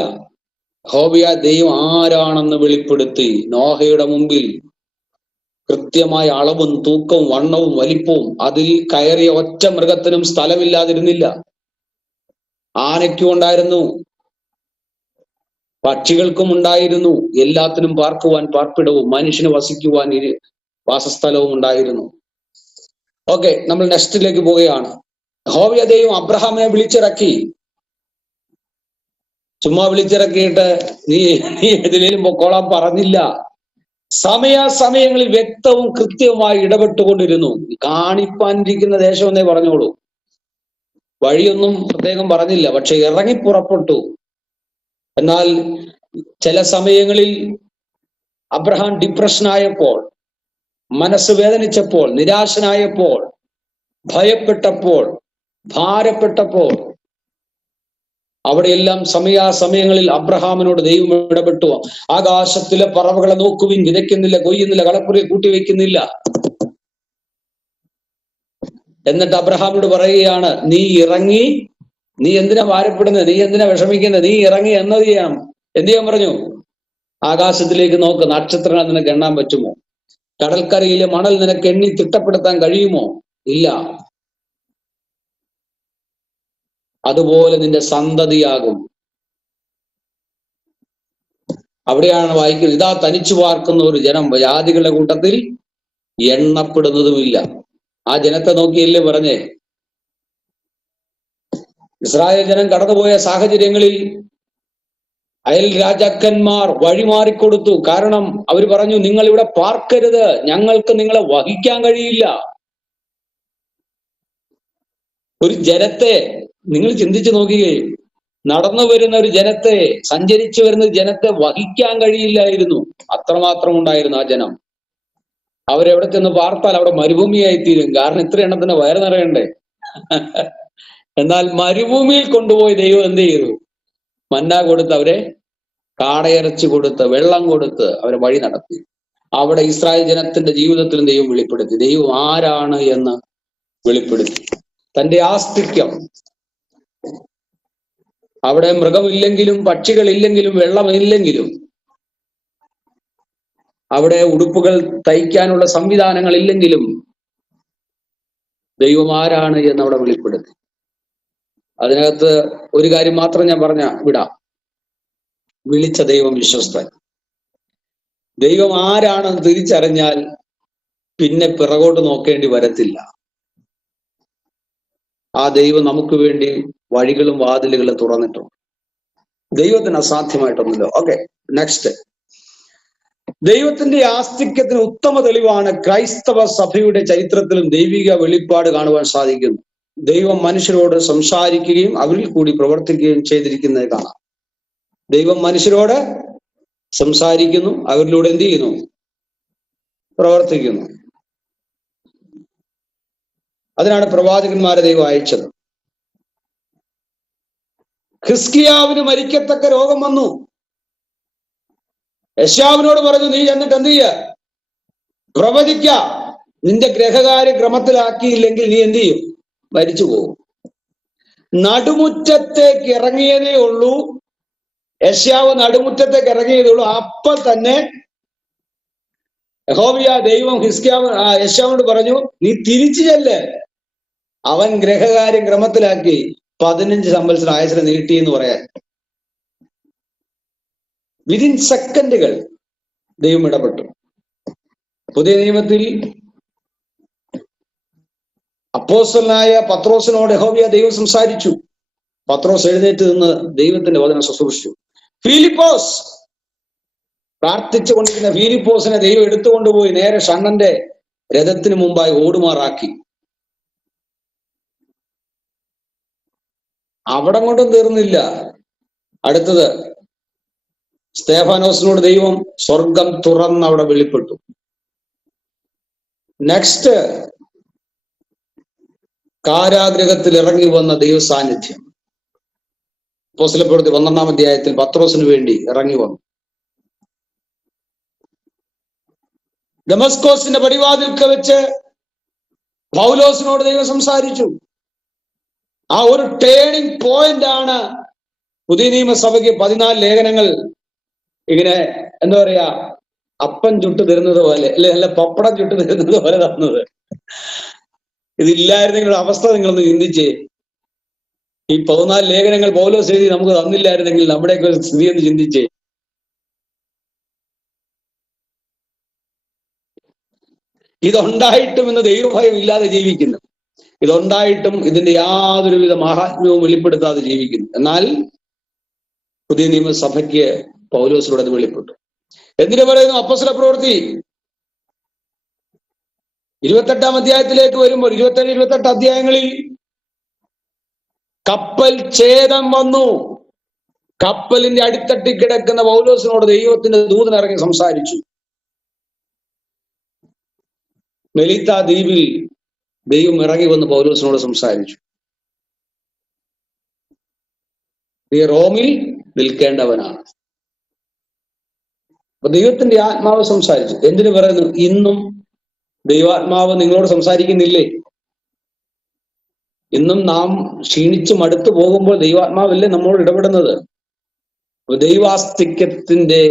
യഹോവയാ ദൈവം ആരാണെന്ന് വെളിപ്പെടുത്തി. നോഹയുടെ മുമ്പിൽ കൃത്യമായ അളവും തൂക്കവും വണ്ണവും വലിപ്പവും. അതിൽ കയറിയ ഒറ്റ മൃഗത്തിനും സ്ഥലമില്ലാതിരുന്നില്ല. ആനയ്ക്കും ഉണ്ടായിരുന്നു, പക്ഷികൾക്കും ഉണ്ടായിരുന്നു, എല്ലാത്തിനും പാർക്കുവാൻ പാർപ്പിടവും മനുഷ്യന് വസിക്കുവാൻ വാസസ്ഥലവും ഉണ്ടായിരുന്നു. ഓക്കെ, നമ്മൾ നെക്സ്റ്റിലേക്ക് പോവുകയാണ്. യഹോവയാ ദൈവം അബ്രഹാമിനെ വിളിച്ചിറക്കി. ചുമ്മാ വിളിച്ചിറക്കിയിട്ട് നീ എതിലേലും പൊക്കോളാൻ പറഞ്ഞില്ല. സമയാസമയങ്ങളിൽ വ്യക്തവും കൃത്യവുമായി ഇടപെട്ടുകൊണ്ടിരുന്നു. കാണിപ്പാനിരിക്കുന്ന ദേശം എന്നേ പറഞ്ഞോളൂ, വഴിയൊന്നും പ്രത്യേകം പറഞ്ഞില്ല. പക്ഷെ ഇറങ്ങി പുറപ്പെട്ടു. എന്നാൽ ചില സമയങ്ങളിൽ അബ്രഹാം ഡിപ്രഷനായപ്പോൾ, മനസ്സ് വേദനിച്ചപ്പോൾ, നിരാശനായപ്പോൾ, ഭയപ്പെട്ടപ്പോൾ, ഭാരപ്പെട്ടപ്പോൾ, അവിടെയെല്ലാം സമയാസമയങ്ങളിൽ അബ്രഹാമിനോട് ദൈവം ഇടപെട്ടു. ആകാശത്തിലെ പറവകളെ നോക്കുവിൻ, വിതയ്ക്കുന്നില്ല, കൊയ്യുന്നില്ല, കളപ്പുരയിൽ കൂട്ടിവെക്കുന്നില്ല. എന്നിട്ട് അബ്രഹാമിനോട് പറയുകയാണ്, നീ ഇറങ്ങി, നീ എന്തിനാ ഭാരപ്പെടുന്നത്, നീ എന്തിനാ വിഷമിക്കുന്നത്, നീ ഇറങ്ങി എന്നത് ചെയ്യണം. എന്ത് ചെയ്യാൻ പറഞ്ഞു? ആകാശത്തിലേക്ക് നോക്ക്, നക്ഷത്രങ്ങൾ നിനക്ക് എണ്ണാൻ പറ്റുമോ? കടൽക്കരയിലെ മണൽ നിനക്ക് എണ്ണി തിട്ടപ്പെടുത്താൻ കഴിയുമോ? ഇല്ല. അതുപോലെ നിന്റെ സന്തതിയാകും. അവിടെയാണ് വായിക്കുന്നത്, ഇതാ തനിച്ചു പാർക്കുന്ന ഒരു ജനം, ജാതികളുടെ കൂട്ടത്തിൽ എണ്ണപ്പെടുന്നതുമില്ല. ആ ജനത്തെ നോക്കിയല്ലേ പറഞ്ഞേ, ഇസ്രായേൽ ജനം കടന്നുപോയ സാഹചര്യങ്ങളിൽ അയൽ രാജാക്കന്മാർ വഴിമാറിക്കൊടുത്തു. കാരണം അവർ പറഞ്ഞു, നിങ്ങൾ ഇവിടെ പാർക്കരുത്, ഞങ്ങൾക്ക് നിങ്ങളെ വഹിക്കാൻ കഴിയില്ല. ഒരു ജനത്തെ നിങ്ങൾ ചിന്തിച്ചു നോക്കുകയും, നടന്നു വരുന്ന ഒരു ജനത്തെ, സഞ്ചരിച്ചു വരുന്ന ജനത്തെ വഹിക്കാൻ കഴിയില്ലായിരുന്നു. അത്രമാത്രം ഉണ്ടായിരുന്നു ആ ജനം. അവരെവിടെ ചെന്ന് പാർത്താൽ അവിടെ മരുഭൂമിയായിത്തീരും. കാരണം ഇത്ര എണ്ണത്തിന് വയറ് നിറയണ്ടേ. എന്നാൽ മരുഭൂമിയിൽ കൊണ്ടുപോയി ദൈവം എന്ത് ചെയ്തു? മന്ന കൊടുത്ത്, അവരെ കാടയിറച്ചി കൊടുത്ത്, വെള്ളം കൊടുത്ത് അവരെ വഴി നടത്തി. അവിടെ ഇസ്രായേൽ ജനത്തിന്റെ ജീവിതത്തിലും ദൈവം വെളിപ്പെടുത്തി. ദൈവം ആരാണ് എന്ന് വെളിപ്പെടുത്തി. തന്റെ ആസ്തിക്യം. അവിടെ മൃഗമില്ലെങ്കിലും, പക്ഷികളില്ലെങ്കിലും, വെള്ളമില്ലെങ്കിലും, അവിടെ ഉടുപ്പുകൾ തയ്ക്കാനുള്ള സംവിധാനങ്ങൾ ഇല്ലെങ്കിലും ദൈവം ആരാണ് എന്ന് അവിടെ വെളിപ്പെടുത്തി. അതിനകത്ത് ഒരു കാര്യം മാത്രം ഞാൻ വിടാം. വിളിച്ച ദൈവം വിശ്വസ്തൻ. ദൈവം ആരാണെന്ന് തിരിച്ചറിഞ്ഞാൽ പിന്നെ പിറകോട്ട് നോക്കേണ്ടി വരത്തില്ല. ആ ദൈവം നമുക്ക് വേണ്ടി വഴികളും വാതിലുകളും തുറന്നിട്ടുണ്ട്. ദൈവത്തിന് അസാധ്യമായിട്ടൊന്നുമില്ല. Okay, next. ദൈവത്തിന്റെ ആസ്തിക്യത്തിന് ഉത്തമ തെളിവാണ് ക്രൈസ്തവ സഭയുടെ ചരിത്രത്തിലും ദൈവിക വെളിപ്പാട് കാണുവാൻ സാധിക്കുന്നു. ദൈവം മനുഷ്യരോട് സംസാരിക്കുകയും അവരിൽ കൂടി പ്രവർത്തിക്കുകയും ചെയ്തിരിക്കുന്നത് കാണാം. ദൈവം മനുഷ്യരോട് സംസാരിക്കുന്നു, അവരിലൂടെ എന്ത് ചെയ്യുന്നു? പ്രവർത്തിക്കുന്നു. അതിനാണ് പ്രവാചകന്മാരെ ദൈവം അയച്ചത്. ഹിസ്കിയാവിന് മരിക്കത്തക്ക രോഗം വന്നു. യെശയ്യാവിനോട് പറഞ്ഞു, നീ എന്നിട്ട് എന്ത് ചെയ്യ? പ്രവചിക്ക. നിന്റെ ഗ്രഹകാര്യ ക്രമത്തിലാക്കിയില്ലെങ്കിൽ നീ എന്ത് ചെയ്യും? മരിച്ചു പോകും. നടുമുറ്റത്തേക്ക് ഇറങ്ങിയതേ ഉള്ളൂ. യെശയ്യാവ് നടുമുറ്റത്തേക്ക് ഇറങ്ങിയതേ ഉള്ളൂ. അപ്പോൾ തന്നെ യഹോവയാ ദൈവം യെശയ്യാവിനോട് പറഞ്ഞു, നീ തിരിച്ചു ചെല്ല്. അവൻ ഗ്രഹകാര്യം ക്രമത്തിലാക്കി 15 സംവത്സരം ആയുസ്സിനെ നീട്ടി എന്ന് പറയാൻ. വിതിൻ സെക്കൻഡുകൾ ദൈവം ഇടപെട്ടു. പുതിയ നിയമത്തിൽ അപ്പോസ്തലനായ പത്രോസിനോട് യഹോവയാ ദൈവം സംസാരിച്ചു. പത്രോസ് എഴുന്നേറ്റ് നിന്ന് ദൈവത്തിന്റെ വചനം ശുശ്രൂഷിച്ചു. ഫിലിപ്പോസ്, പ്രാർത്ഥിച്ചു കൊണ്ടിരുന്ന ഫിലിപ്പോസിനെ ദൈവം എടുത്തുകൊണ്ടുപോയി നേരെ ഷണ്ണന്റെ രഥത്തിന് മുമ്പായി ഓടുമാറാക്കി. അവിടെ കൊണ്ടും തീർന്നില്ല. അടുത്തത് സ്തേഫാനോസിനോട് ദൈവം സ്വർഗം തുറന്ന് അവിടെ വെളിപ്പെട്ടു. നെക്സ്റ്റ്, കാരാഗ്രഹത്തിൽ ഇറങ്ങി വന്ന ദൈവ സാന്നിധ്യം. അപ്പോസ്തലപ്രവൃത്തി 12-ാം അധ്യായത്തിൽ പത്രോസിന് വേണ്ടി ഇറങ്ങി വന്നു. ദമസ്കോസിന്റെ പടിവാതിൽക്ക് വെച്ച് പൗലോസിനോട് ദൈവം സംസാരിച്ചു. ആ ഒരു ടേണിംഗ് പോയിന്റ് ആണ് പുതിയ നിയമസഭയ്ക്ക് 14 ലേഖനങ്ങൾ ഇങ്ങനെ എന്താ പറയാ, അപ്പം ചുട്ടു തരുന്നത് പോലെ, അല്ല പപ്പടം ചുട്ടു തരുന്നത് പോലെ തന്നത്. ഇതില്ലായിരുന്നെങ്കിൽ അവസ്ഥ നിങ്ങളൊന്ന് ചിന്തിച്ചേ. ഈ 14 ലേഖനങ്ങൾ പൗലോസ് എഴുതി നമുക്ക് തന്നില്ലായിരുന്നെങ്കിൽ നമ്മുടെയൊക്കെ സ്ഥിതി ഒന്ന് ചിന്തിച്ചേ. ഇതുണ്ടായിട്ടും ഇന്ന് ദൈവഭയം ഇല്ലാതെ ജീവിക്കുന്നു. ഇതുണ്ടായിട്ടും ഇതിന്റെ യാതൊരുവിധ മഹാത്മ്യവും വെളിപ്പെടുത്താതെ ജീവിക്കുന്നു. എന്നാൽ പുതിയ നിയമസഭയ്ക്ക് പൗലോസിലൂടെ അത് വെളിപ്പെട്ടു. എന്തിനു പറയുന്നു? അപ്പോസ്തലപ്രവൃത്തി 28-ാം അധ്യായത്തിലേക്ക് വരുമ്പോൾ 27-28 അധ്യായങ്ങളിൽ കപ്പൽ ഛേദം വന്നു. കപ്പലിന്റെ അടിത്തട്ടി കിടക്കുന്ന പൗലോസിനോട് ദൈവത്തിന്റെ ദൂതൻ ഇറങ്ങി സംസാരിച്ചു. മെലീത്ത ദ്വീപിൽ ദൈവം ഇറങ്ങി വന്ന് പൗലോസിനോട് സംസാരിച്ചു. നീ റോമിൽ നിൽക്കേണ്ടവനാണ്. അപ്പൊ ദൈവത്തിന്റെ ആത്മാവ് സംസാരിച്ചു. എന്തിനു പറയുന്നു? ഇന്നും ദൈവാത്മാവ് നിങ്ങളോട് സംസാരിക്കുന്നില്ലേ? ഇന്നും നാം ക്ഷീണിച്ച് മടുത്തു പോകുമ്പോൾ ദൈവാത്മാവല്ലേ നമ്മോട് ഇടപെടുന്നത്? ദൈവാസ്തിക്യത്തിന്റെ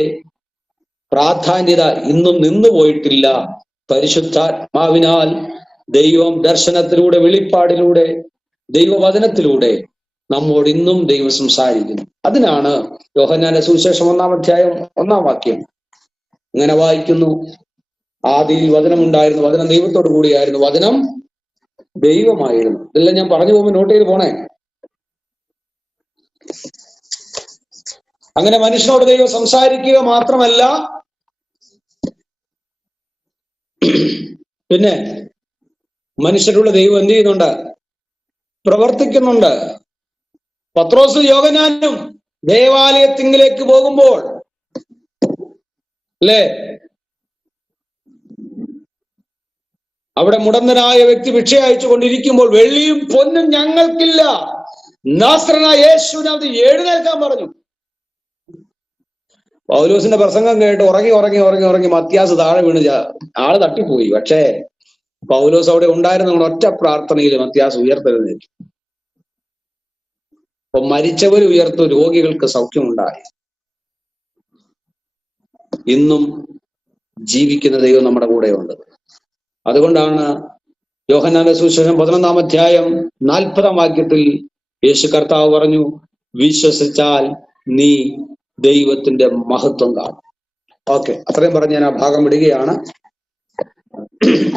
പ്രാധാന്യത ഇന്നും നിന്നു പോയിട്ടില്ല. പരിശുദ്ധാത്മാവിനാൽ ദൈവം ദർശനത്തിലൂടെ, വെളിപ്പാടിലൂടെ, ദൈവവചനത്തിലൂടെ നമ്മോട് ഇന്നും ദൈവം സംസാരിക്കുന്നു. അതിനാണ് യോഹന്നാന്റെ സുവിശേഷം 1-ാം അധ്യായം 1-ാം വാക്യം ഇങ്ങനെ വായിക്കുന്നു: ആദിയിൽ വചനമുണ്ടായിരുന്നു, വചനം ദൈവത്തോടു കൂടിയായിരുന്നു, വചനം ദൈവമായിരുന്നു. ഇതെല്ലാം ഞാൻ പറഞ്ഞു പോകുമ്പോൾ നോട്ട് ചെയ്ത് പോണേ. അങ്ങനെ മനുഷ്യനോട് ദൈവം സംസാരിക്കുക മാത്രമല്ല, പിന്നെ മനുഷ്യരുടെ ദൈവം എന്ത് ചെയ്യുന്നുണ്ട്? പ്രവർത്തിക്കുന്നുണ്ട്. പത്രോസും യോഹന്നാനും ദേവാലയത്തിങ്കിലേക്ക് പോകുമ്പോൾ അല്ലേ, അവിടെ മുടന്തനായ വ്യക്തി ഭിക്ഷ അയച്ചു കൊണ്ടിരിക്കുമ്പോൾ വെള്ളിയും പൊന്നും ഞങ്ങൾക്കില്ല, നാസറേനായ യേശുവിനെ എഴുന്നേൽക്കാൻ പറഞ്ഞു. പൗലോസിന്റെ പ്രസംഗം കേട്ട് ഉറങ്ങി മത്യാസ് താഴെ വീണ് ആള് തട്ടിപ്പോയി. പക്ഷേ പൗലോസ് അവിടെ ഉണ്ടായിരുന്ന ഒറ്റ പ്രാർത്ഥനയിൽ മത്യാസ് ഉയർത്തെഴുന്നേറ്റു. അപ്പൊ മരിച്ചവർ ഉയർത്തു, രോഗികൾക്ക് സൗഖ്യമുണ്ടായി. ഇന്നും ജീവിക്കുന്ന ദൈവം നമ്മുടെ കൂടെയുണ്ട്. അതുകൊണ്ടാണ് യോഹന്നാന്റെ സുവിശേഷം 11-ാം അധ്യായം 40-ാം വാക്യത്തിൽ യേശു കർത്താവ് പറഞ്ഞു, വിശ്വസിച്ചാൽ നീ ദൈവത്തിന്റെ മഹത്വം കാണും. ഓക്കെ, അത്രയും പറഞ്ഞ് ഞാൻ ആ ഭാഗം വിടുകയാണ്.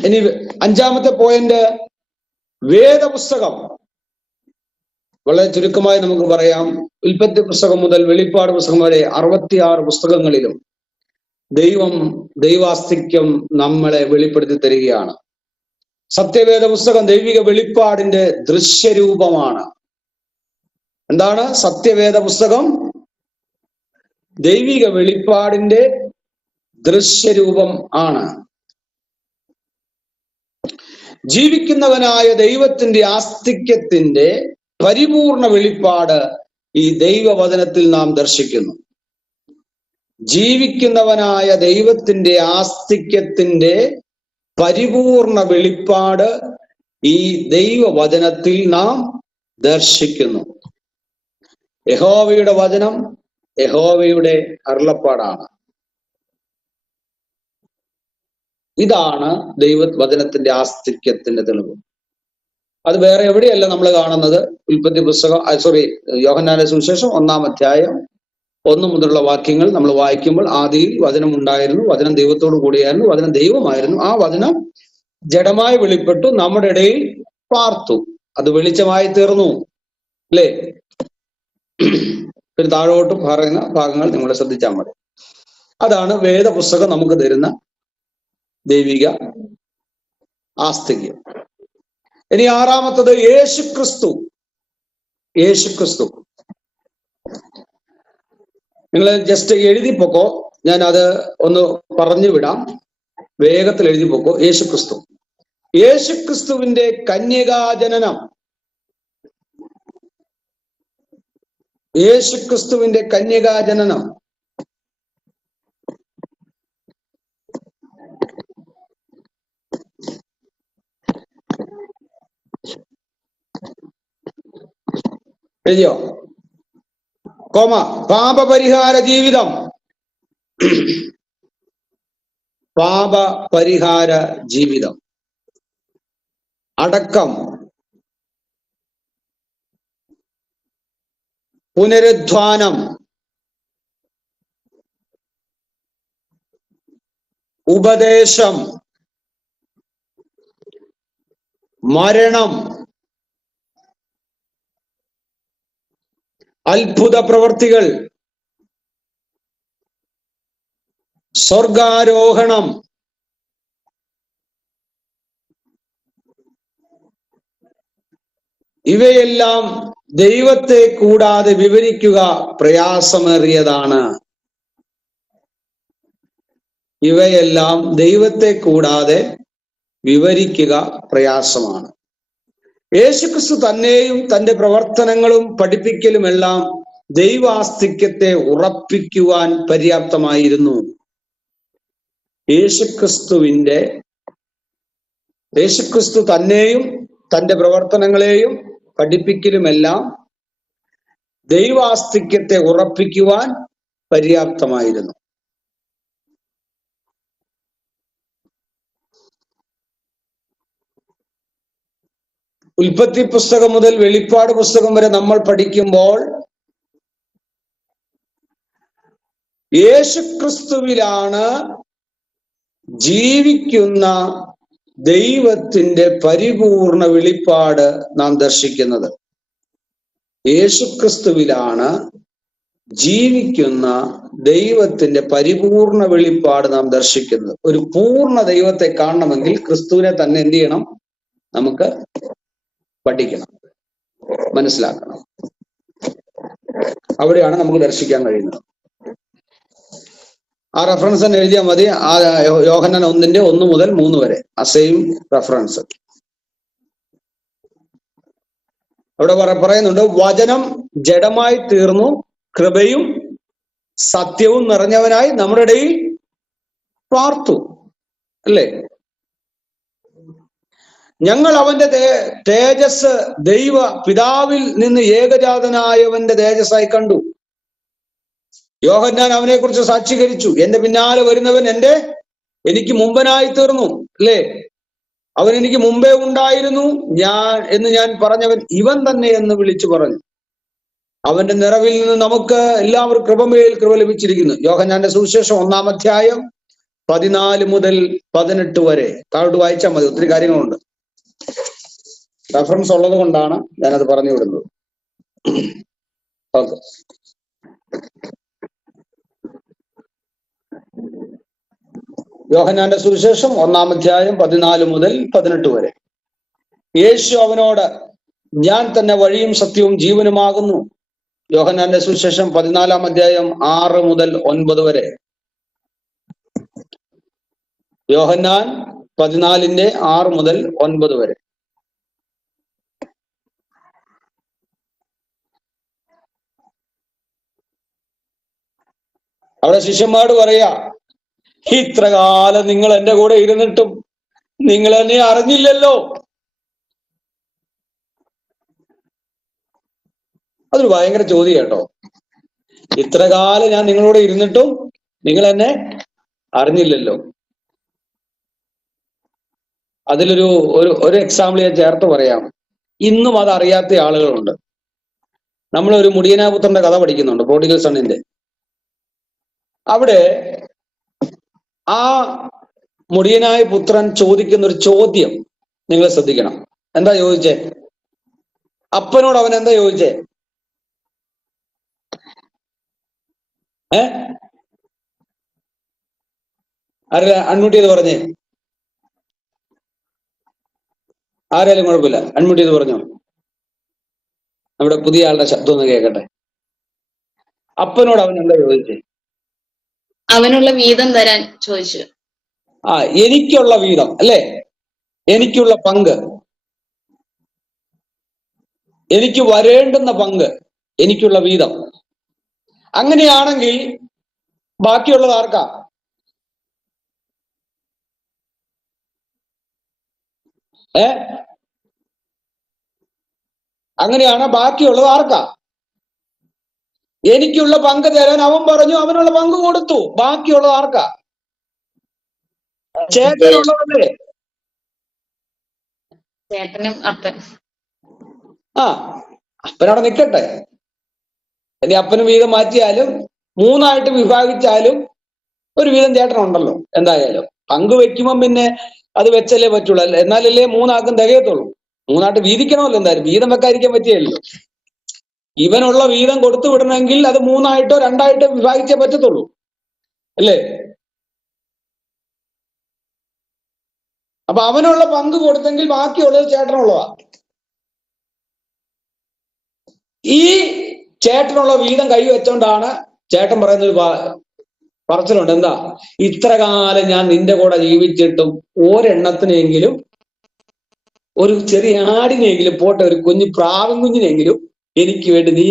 ഇനി 5-ാമത്തെ പോയിന്റ്, വേദപുസ്തകം. വളരെ ചുരുക്കമായി നമുക്ക് പറയാം. ഉൽപ്പത്തി പുസ്തകം മുതൽ വെളിപ്പാട് പുസ്തകം വരെ 66 പുസ്തകങ്ങളിലും ദൈവാസ്തിക്യം നമ്മളെ വെളിപ്പെടുത്തി തരികയാണ്. സത്യവേദ പുസ്തകം ദൈവിക വെളിപ്പാടിന്റെ ദൃശ്യരൂപമാണ്. എന്താണ് സത്യവേദ പുസ്തകം? ദൈവിക വെളിപ്പാടിന്റെ ദൃശ്യരൂപം ആണ്. ജീവിക്കുന്നവനായ ദൈവത്തിന്റെ ആസ്തിക്യത്തിന്റെ പരിപൂർണ വെളിപ്പാട് ഈ ദൈവവചനത്തിൽ നാം ദർശിക്കുന്നു. ജീവിക്കുന്നവനായ ദൈവത്തിന്റെ ആസ്തിക്യത്തിന്റെ പരിപൂർണ വെളിപ്പാട് ഈ ദൈവവചനത്തിൽ നാം ദർശിക്കുന്നു. യഹോവയുടെ വചനം യഹോവയുടെ അരുളപ്പാടാണ്. ഇതാണ് ദൈവവചനത്തിന്റെ ആസ്തിക്യത്തിന്റെ തെളിവ്. അത് വേറെ എവിടെയല്ല നമ്മൾ കാണുന്നത്. ഉൽപ്പത്തി പുസ്തകം യോഹന്നാന്റെ സുവിശേഷം 1-ാം അധ്യായം 1 മുതലുള്ള വാക്യങ്ങൾ നമ്മൾ വായിക്കുമ്പോൾ, ആദിയിൽ വചനം ഉണ്ടായിരുന്നു, വചനം ദൈവത്തോടു കൂടിയായിരുന്നു, വചനം ദൈവമായിരുന്നു, ആ വചനം ജഡമായി വെളിപ്പെട്ടു, നമ്മുടെ ഇടയിൽ പാർത്തു, അത് വെളിച്ചമായി തീർന്നു, അല്ലേ? പിന്നെ താഴോട്ട് പറയുന്ന ഭാഗങ്ങൾ നിങ്ങൾ ശ്രദ്ധിച്ചാൽ മതി. അതാണ് വേദപുസ്തകം നമുക്ക് തരുന്ന ദൈവിക ആസ്തിക്യം. ഇനി ആറാമത്തത് യേശുക്രിസ്തു. യേശുക്രിസ്തു നിങ്ങൾ ജസ്റ്റ് എഴുതിപ്പോക്കോ, ഞാൻ അത് ഒന്ന് പറഞ്ഞു വിടാം. വേഗത്തിൽ എഴുതിപ്പോക്കോ. യേശുക്രിസ്തു. യേശുക്രിസ്തുവിന്റെ കന്യകാജനനം. യേശുക്രിസ്തുവിന്റെ കന്യകാജനനം. എഴുതിയോ? പാപപരിഹാര ജീവിതം. പാപപരിഹാര ജീവിതം. അടക്കം. പുനരുദ്ധാനം. ഉപദേശം. മരണം. അത്ഭുത പ്രവർത്തികൾ. സ്വർഗാരോഹണം. ഇവയെല്ലാം ദൈവത്തെ കൂടാതെ വിവരിക്കുക പ്രയാസമേറിയതാണ്. ഇവയെല്ലാം ദൈവത്തെ കൂടാതെ വിവരിക്കുക പ്രയാസമാണ്. യേശുക്രിസ്തു തന്നെയും തന്റെ പ്രവർത്തനങ്ങളും പഠിപ്പിക്കലുമെല്ലാം ദൈവാസ്തിക്യത്തെ ഉറപ്പിക്കുവാൻ പര്യാപ്തമായിരുന്നു. യേശുക്രിസ്തു തന്നെയും തന്റെ പ്രവർത്തനങ്ങളെയും പഠിപ്പിക്കലുമെല്ലാം ദൈവാസ്തിക്യത്തെ ഉറപ്പിക്കുവാൻ പര്യാപ്തമായിരുന്നു. ഉൽപ്പത്തി പുസ്തകം മുതൽ വെളിപ്പാട് പുസ്തകം വരെ നമ്മൾ പഠിക്കുമ്പോൾ യേശുക്രിസ്തുവിലാണ് ജീവിക്കുന്ന ദൈവത്തിന്റെ പരിപൂർണ വെളിപ്പാട് നാം ദർശിക്കുന്നത്. യേശുക്രിസ്തുവിലാണ് ജീവിക്കുന്ന ദൈവത്തിന്റെ പരിപൂർണ വെളിപ്പാട് നാം ദർശിക്കുന്നത്. ഒരു പൂർണ്ണ ദൈവത്തെ കാണണമെങ്കിൽ ക്രിസ്തുവിനെ തന്നെ എന്ത് ചെയ്യണം? നമുക്ക് പഠിക്കണം, മനസ്സിലാക്കണം. അവിടെയാണ് നമുക്ക് ദർശിക്കാൻ കഴിയുന്നത്. ആ റെഫറൻസ് തന്നെ എഴുതിയാൽ മതി. ആ യോഹന്നാൻ 1:1 മുതൽ 3 വരെ ആ സെയിം റെഫറൻസ്. അവിടെ പറയുന്നുണ്ട്, വചനം ജഡമായി തീർന്നു, കൃപയും സത്യവും നിറഞ്ഞവനായി നമ്മുടെ ഇടയിൽ പാർത്തു. അല്ലേ? ഞങ്ങൾ അവന്റെ തേജസ് ദൈവ പിതാവിൽ നിന്ന് ഏകജാതനായവന്റെ തേജസ്സായി കണ്ടു. യോഹന്നാൻ അവനെ കുറിച്ച് സാക്ഷീകരിച്ചു, എന്റെ പിന്നാലെ വരുന്നവൻ എനിക്ക് മുമ്പനായി തീർന്നു. അല്ലേ? അവൻ എനിക്ക് മുമ്പേ ഉണ്ടായിരുന്നു ഞാൻ പറഞ്ഞവൻ ഇവൻ തന്നെ എന്ന് വിളിച്ചു പറഞ്ഞു. അവന്റെ നിറവിൽ നിന്ന് നമുക്ക് എല്ലാവർക്കും കൃപമേൽ കൃപ ലഭിച്ചിരിക്കുന്നു. യോഹന്നാന്റെ സുവിശേഷം 1-ാം അധ്യായം 14 മുതൽ 18 വരെ. താഴോട്ട് വായിച്ചാൽ മതി, ഒത്തിരി കാര്യങ്ങളുണ്ട്. റെഫറൻസ് ഉള്ളത് കൊണ്ടാണ് ഞാനത് പറഞ്ഞു വിടുന്നത്. ഓക്കെ. യോഹന്നാന്റെ സുവിശേഷം 1-ാം അധ്യായം 14 മുതൽ 18 വരെ. യേശു അവനോട്, ഞാൻ തന്നെ വഴിയും സത്യവും ജീവനുമാകുന്നു. യോഹന്നാന്റെ സുവിശേഷം 14-ാം അധ്യായം 6 മുതൽ 9 വരെ. യോഹന്നാൻ 14:6 മുതൽ 9 വരെ. അവിടെ ശിഷ്യന്മാരോട് പറയാ, ഇത്ര കാലം നിങ്ങൾ എന്റെ കൂടെ ഇരുന്നിട്ടും നിങ്ങൾ എന്നെ അറിഞ്ഞില്ലല്ലോ. അതൊരു ഭയങ്കര ചോദ്യം കേട്ടോ. ഇത്ര കാലം ഞാൻ നിങ്ങളോട് ഇരുന്നിട്ടും നിങ്ങൾ എന്നെ അറിഞ്ഞില്ലല്ലോ. അതിലൊരു ഒരു എക്സാമ്പിൾ ഞാൻ ചേർത്ത് പറയാം. ഇന്നും അത് അറിയാത്ത ആളുകളുണ്ട്. നമ്മളൊരു മുടിയനാപുത്രന്റെ കഥ പഠിക്കുന്നുണ്ട്, പ്രോഡിഗൽ സണ്ണിന്റെ. അവിടെ ആ മുടിയനായ പുത്രൻ ചോദിക്കുന്ന ഒരു ചോദ്യം നിങ്ങൾ ശ്രദ്ധിക്കണം. എന്താ ചോദിച്ചേ? അപ്പനോട് അവൻ എന്താ ചോദിച്ചേ? ആരെ അൺമ്യൂട്ട് ചെയ്ത് പറഞ്ഞേ? ആരായാലും കുഴപ്പമില്ല, അൺമ്യൂട്ട് ചെയ്ത് പറഞ്ഞോ. നമ്മുടെ പുതിയ ആളുടെ ശബ്ദം ഒന്ന് കേൾക്കട്ടെ. അപ്പനോട് അവൻ എന്താ ചോദിച്ചേ? അവനുള്ള വീതം തരാൻ ചോദിച്ചു. എനിക്കുള്ള വീതം അല്ലേ, എനിക്കുള്ള പങ്ക്, എനിക്ക് വരേണ്ടുന്ന പങ്ക്, എനിക്കുള്ള വീതം. അങ്ങനെയാണെങ്കിൽ ബാക്കിയുള്ളത് ആർക്കാ? അങ്ങനെയാണ് ബാക്കിയുള്ളത് ആർക്കാ? എനിക്കുള്ള പങ്ക് തരാൻ അവൻ പറഞ്ഞു, അവനുള്ള പങ്ക് കൊടുത്തു. ബാക്കിയുള്ളത് ആർക്കാ? ചേട്ടനുള്ളതല്ലേ? ചേട്ടനും അപ്പൻ. അപ്പനവിടെ നിൽക്കട്ടെ. ഇനി അപ്പന് വീതം മാറ്റിയാലും 3ആയിട്ട് വിഭാഗിച്ചാലും ഒരു വീതം ചേട്ടനുണ്ടല്ലോ. എന്തായാലും പങ്ക് വെക്കുമ്പം പിന്നെ അത് വെച്ചല്ലേ പറ്റുള്ളൂ, എന്നാലല്ലേ 3ആക്കും തികയത്തുള്ളൂ. 3ആയിട്ട് വീതിക്കണമല്ലോ. എന്തായാലും വീതം വെക്കാതിരിക്കാൻ പറ്റിയല്ലോ. ഇവനുള്ള വീതം കൊടുത്തു വിടണമെങ്കിൽ അത് 3ആയിട്ടോ 2ആയിട്ടോ വിഭാഗിച്ചേ പറ്റത്തുള്ളൂ, അല്ലേ? അപ്പൊ അവനുള്ള പങ്ക് കൊടുത്തെങ്കിൽ ബാക്കിയുള്ളത് ചേട്ടനുള്ളതാ. ഈ ചേട്ടനുള്ള വീതം കൈവച്ചുകൊണ്ടാണ് ചേട്ടൻ പറയുന്നൊരു പറച്ചിലുണ്ട്. എന്താ? ഇത്ര കാലം ഞാൻ നിന്റെ കൂടെ ജീവിച്ചിട്ടും ഒരെണ്ണത്തിനെങ്കിലും, ഒരു ചെറിയ ആടിനെങ്കിലും പോട്ടെ, ഒരു കുഞ്ഞു പ്രാവൻ കുഞ്ഞിനെങ്കിലും എനിക്ക് വേണ്ടി നീ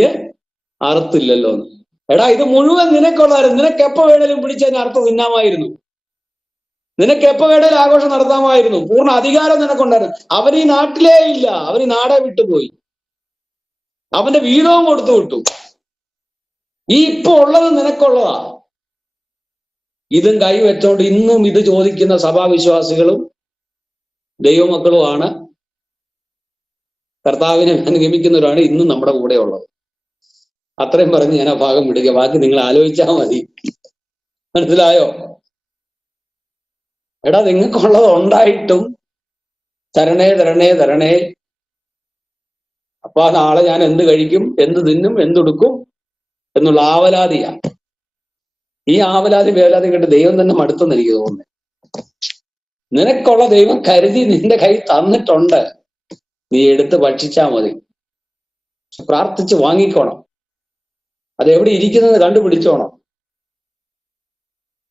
അറുത്തില്ലല്ലോ എന്ന്. എടാ, ഇത് മുഴുവൻ നിനക്കുള്ളതായിരുന്നു. നിനക്ക് എപ്പോ വേണേലും പിടിച്ചതിന് അർത്ഥം തിന്നാമായിരുന്നു. നിനക്ക് എപ്പോ വേണേലും ആഘോഷം നടത്താമായിരുന്നു. പൂർണ്ണ അധികാരം നിനക്കുണ്ടായിരുന്നു. അവൻ ഈ നാട്ടിലേ ഇല്ല, അവൻ ഈ നാടെ വിട്ടുപോയി. അവന്റെ വീതവും കൊടുത്തു വിട്ടു. ഈ ഇപ്പൊ ഉള്ളത് നിനക്കുള്ളതാ. ഇതും കൈവച്ചോണ്ട് ഇന്നും ഇത് ചോദിക്കുന്ന സഭാവിശ്വാസികളും ദൈവമക്കളുമാണ്, കർത്താവിനെ അനുഗമിക്കുന്നവരാണ് ഇന്നും നമ്മുടെ കൂടെ ഉള്ളത്. അത്രയും പറഞ്ഞ് ഞാൻ ആ ഭാഗം വിടുക. ബാക്കി നിങ്ങൾ ആലോചിച്ചാൽ മതി. മനസ്സിലായോ? എടാ, നിങ്ങൾക്കുള്ളത് ഉണ്ടായിട്ടും തരണേ തരണേ തരണേ, അപ്പൊ നാളെ ഞാൻ എന്ത് കഴിക്കും, എന്ത് തിന്നും, എന്തുടുക്കും എന്നുള്ള ആവലാതിയാണ്. ഈ ആവലാതി വേവലാതി കേട്ട് ദൈവം തന്നെ മടുത്തെന്ന് എനിക്ക് തോന്നുന്നത്. നിനക്കുള്ള ദൈവം കരുതി നിന്റെ കൈ തന്നിട്ടുണ്ട്, നീ എടുത്ത് ഭക്ഷിച്ചാൽ മതി. പ്രാർത്ഥിച്ച് വാങ്ങിക്കോണം. അതെവിടെ ഇരിക്കുന്നത് കണ്ടുപിടിച്ചോണം.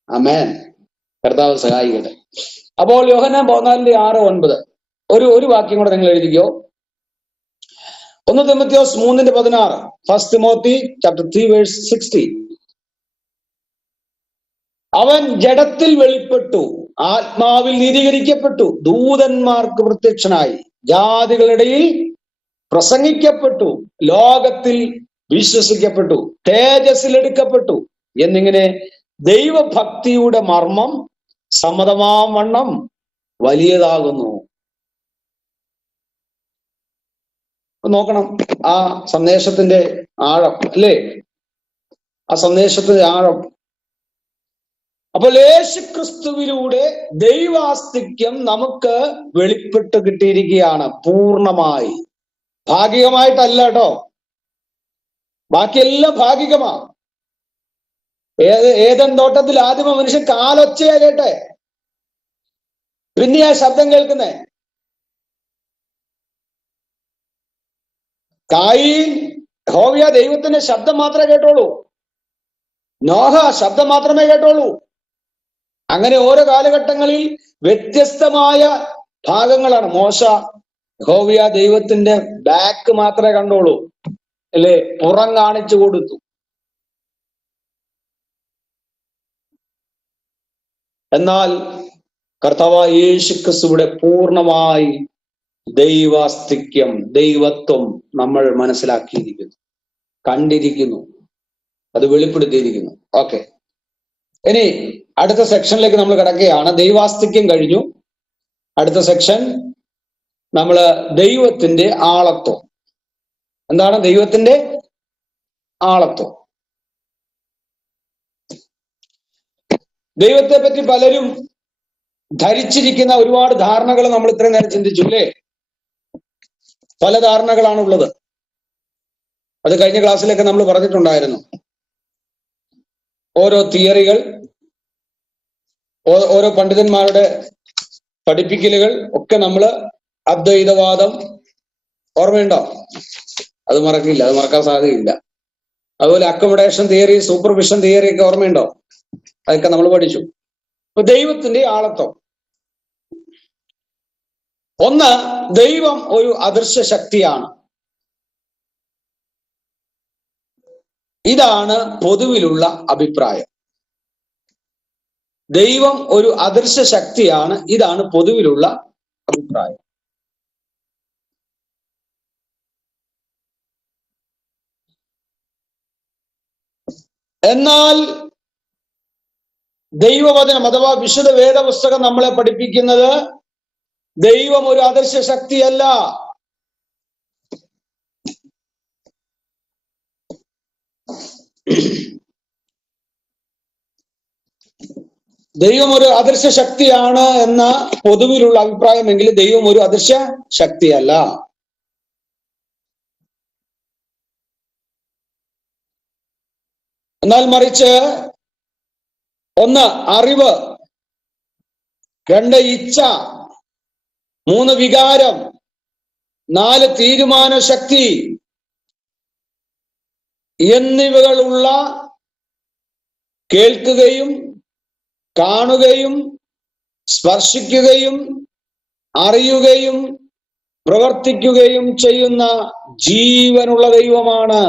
ആമേൻ. കർത്താവ് സഹായിക്കട്ടെ. അപ്പോൾ യോഹന്നാൻ 14:6-9 ഒരു വാക്യം കൂടെ നിങ്ങൾ എഴുതിക്കോ. 1 തിമോത്തിയോസ് 3:16. 1 Timothy chapter 3 verse 16. അവൻ ജഡത്തിൽ വെളിപ്പെട്ടു, ആത്മാവിൽ നീതീകരിക്കപ്പെട്ടു, ദൂതന്മാർക്ക് പ്രത്യക്ഷനായി, ജാതികളിടയിൽ പ്രസംഗിക്കപ്പെട്ടു, ലോകത്തിൽ വിശ്വസിക്കപ്പെട്ടു, തേജസ്സിൽ എടുക്കപ്പെട്ടു എന്നിങ്ങനെ ദൈവഭക്തിയുടെ മർമ്മം സമ്മതമാം വണ്ണം വലിയതാകുന്നു. നോക്കണം ആ സന്ദേശത്തിന്റെ ആഴം, അല്ലേ? ആ സന്ദേശത്തിന്റെ ആഴം. അപ്പോൾ യേശുക്രിസ്തുവിലൂടെ ദൈവാസ്തിക്യം നമുക്ക് വെളിപ്പെട്ട് കിട്ടിയിരിക്കുകയാണ് പൂർണ്ണമായി. ഭാഗികമായിട്ടല്ല കേട്ടോ, ബാക്കിയെല്ലാം ഭാഗികമാ. ഏദൻ തോട്ടത്തിൽ ആദിമ മനുഷ്യൻ കാലൊച്ചയാ കേട്ടെ, പിന്നെ ആ ശബ്ദം കേൾക്കുന്നേ. കായീൻ യഹോവ ദൈവത്തിന്റെ ശബ്ദം മാത്രമേ കേട്ടോളൂ. നോഹ ശബ്ദം മാത്രമേ കേട്ടോളൂ. അങ്ങനെ ഓരോ കാലഘട്ടങ്ങളിൽ വ്യത്യസ്തമായ ഭാഗങ്ങളാണ്. മോശ യഹോവ ദൈവത്തിന്റെ ബാക്ക് മാത്രമേ കണ്ടോളൂ, അല്ലേ? പുറം കാണിച്ചു കൊടുത്തു. എന്നാൽ കർത്താവായ യേശുക്രിസ്തുവിടെ പൂർണ്ണമായി ദൈവാസ്തിക്യം, ദൈവത്വം നമ്മൾ മനസ്സിലാക്കിയിരിക്കുന്നു, കണ്ടിരിക്കുന്നു, അത് വെളിപ്പെടുത്തിയിരിക്കുന്നു. ഓക്കെ, ഇനി അടുത്ത സെക്ഷനിലേക്ക് നമ്മൾ കിടക്കുകയാണ്. ദൈവാസ്തിക്യം കഴിഞ്ഞു. അടുത്ത സെക്ഷൻ നമ്മള് ദൈവത്തിന്റെ ആളത്വം. എന്താണ് ദൈവത്തിന്റെ ആളത്വം? ദൈവത്തെ പറ്റി പലരും ധരിച്ചിരിക്കുന്ന ഒരുപാട് ധാരണകൾ നമ്മൾ ഇത്രയും നേരം ചിന്തിച്ചു, അല്ലേ? പല ധാരണകളാണുള്ളത്. അത് കഴിഞ്ഞ ക്ലാസ്സിലൊക്കെ നമ്മൾ പറഞ്ഞിട്ടുണ്ടായിരുന്നു. ഓരോ തിയറികൾ, ഓരോ പണ്ഡിതന്മാരുടെ പഠിപ്പിക്കലുകൾ ഒക്കെ നമ്മൾ അദ്വൈതവാദം ഓർമ്മയുണ്ടോ? അത് മറക്കില്ല, അത് മറക്കാൻ സാധ്യതയില്ല. അതുപോലെ അക്കോമഡേഷൻ തിയറി, സൂപ്പർവിഷൻ തിയറി ഒക്കെ ഓർമ്മയുണ്ടോ? അതൊക്കെ നമ്മൾ പഠിച്ചു. അപ്പൊ ദൈവത്തിന്റെ ആളത്വം. ഒന്ന്, ദൈവം ഒരു അദൃശ്യ ശക്തിയാണ്. ഇതാണ് പൊതുവിലുള്ള അഭിപ്രായം. ദൈവം ഒരു അദൃശ്യ ശക്തിയാണ്, ഇതാണ് പൊതുവിലുള്ള അഭിപ്രായം. എന്നാൽ ദൈവവചനം അഥവാ വിശുദ്ധ വേദപുസ്തകം നമ്മളെ പഠിപ്പിക്കുന്നത് ദൈവം ഒരു അദൃശ്യ ശക്തിയല്ല. ദൈവം ഒരു അദൃശ്യ ശക്തിയാണ് എന്ന പൊതുവിലുള്ള അഭിപ്രായമെങ്കിൽ ദൈവം ഒരു അദൃശ്യ ശക്തിയല്ല. എന്നാൽ മറിച്ച് ഒന്ന്, അറിവ്; രണ്ട്, ഇച്ഛ; മൂന്ന്, വികാരം; നാല്, തീരുമാന ശക്തി എന്നിവകളുള്ള കേൾക്കുകയും കാണുകയും സ്പർശിക്കുകയും അറിയുകയും പ്രവർത്തിക്കുകയും ചെയ്യുന്ന ജീവനുള്ള ദൈവമാണ്.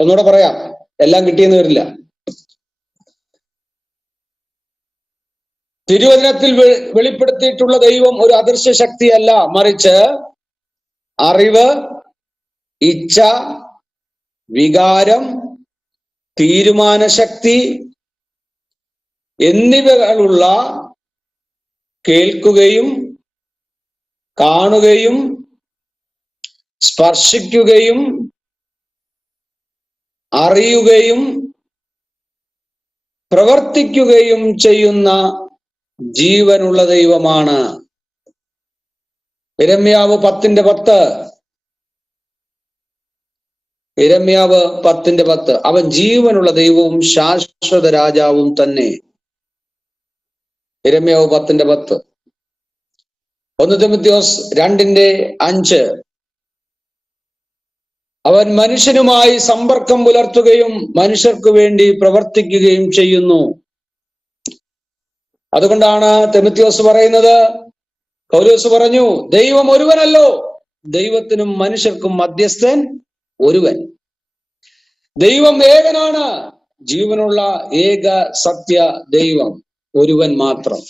ഒന്നുകൂടെ പറയാം, എല്ലാം കിട്ടിയെന്ന് വരില്ല. തിരുവചനത്തിൽ വെളിപ്പെടുത്തിയിട്ടുള്ള ദൈവം ഒരു അദൃശ്യ ശക്തിയല്ല, മറിച്ച് അറിവ്, ഇച്ഛ, വികാരം, തീരുമാനശക്തി എന്നിവകളുള്ള കേൾക്കുകയും കാണുകയും സ്പർശിക്കുകയും അറിയുകയും പ്രവർത്തിക്കുകയും ചെയ്യുന്ന ജീവനുള്ള ദൈവമാണ്. യിരെമ്യാവ് 10:10. യിരെമ്യാവ് 10:10. അവൻ ജീവനുള്ള ദൈവവും ശാശ്വത രാജാവും തന്നെ. യിരെമ്യാവ് 10:10. 1 തിമോഥെയോസ് 2:5. അവൻ മനുഷ്യനുമായി സമ്പർക്കം പുലർത്തുകയും മനുഷ്യർക്ക് വേണ്ടി പ്രവർത്തിക്കുകയും ചെയ്യുന്നു. അതുകൊണ്ടാണ് തിമോഥെയോസ് പറയുന്നത്, പൗലോസ് പറഞ്ഞു, ദൈവം ഒരുവനല്ലോ, ദൈവത്തിനും മനുഷ്യർക്കും മധ്യസ്ഥൻ ഒരുവൻ. ദൈവം ഏകനാണ്, ജീവനുള്ള ഏക സത്യ ദൈവം ഒരുവൻ മാത്രം.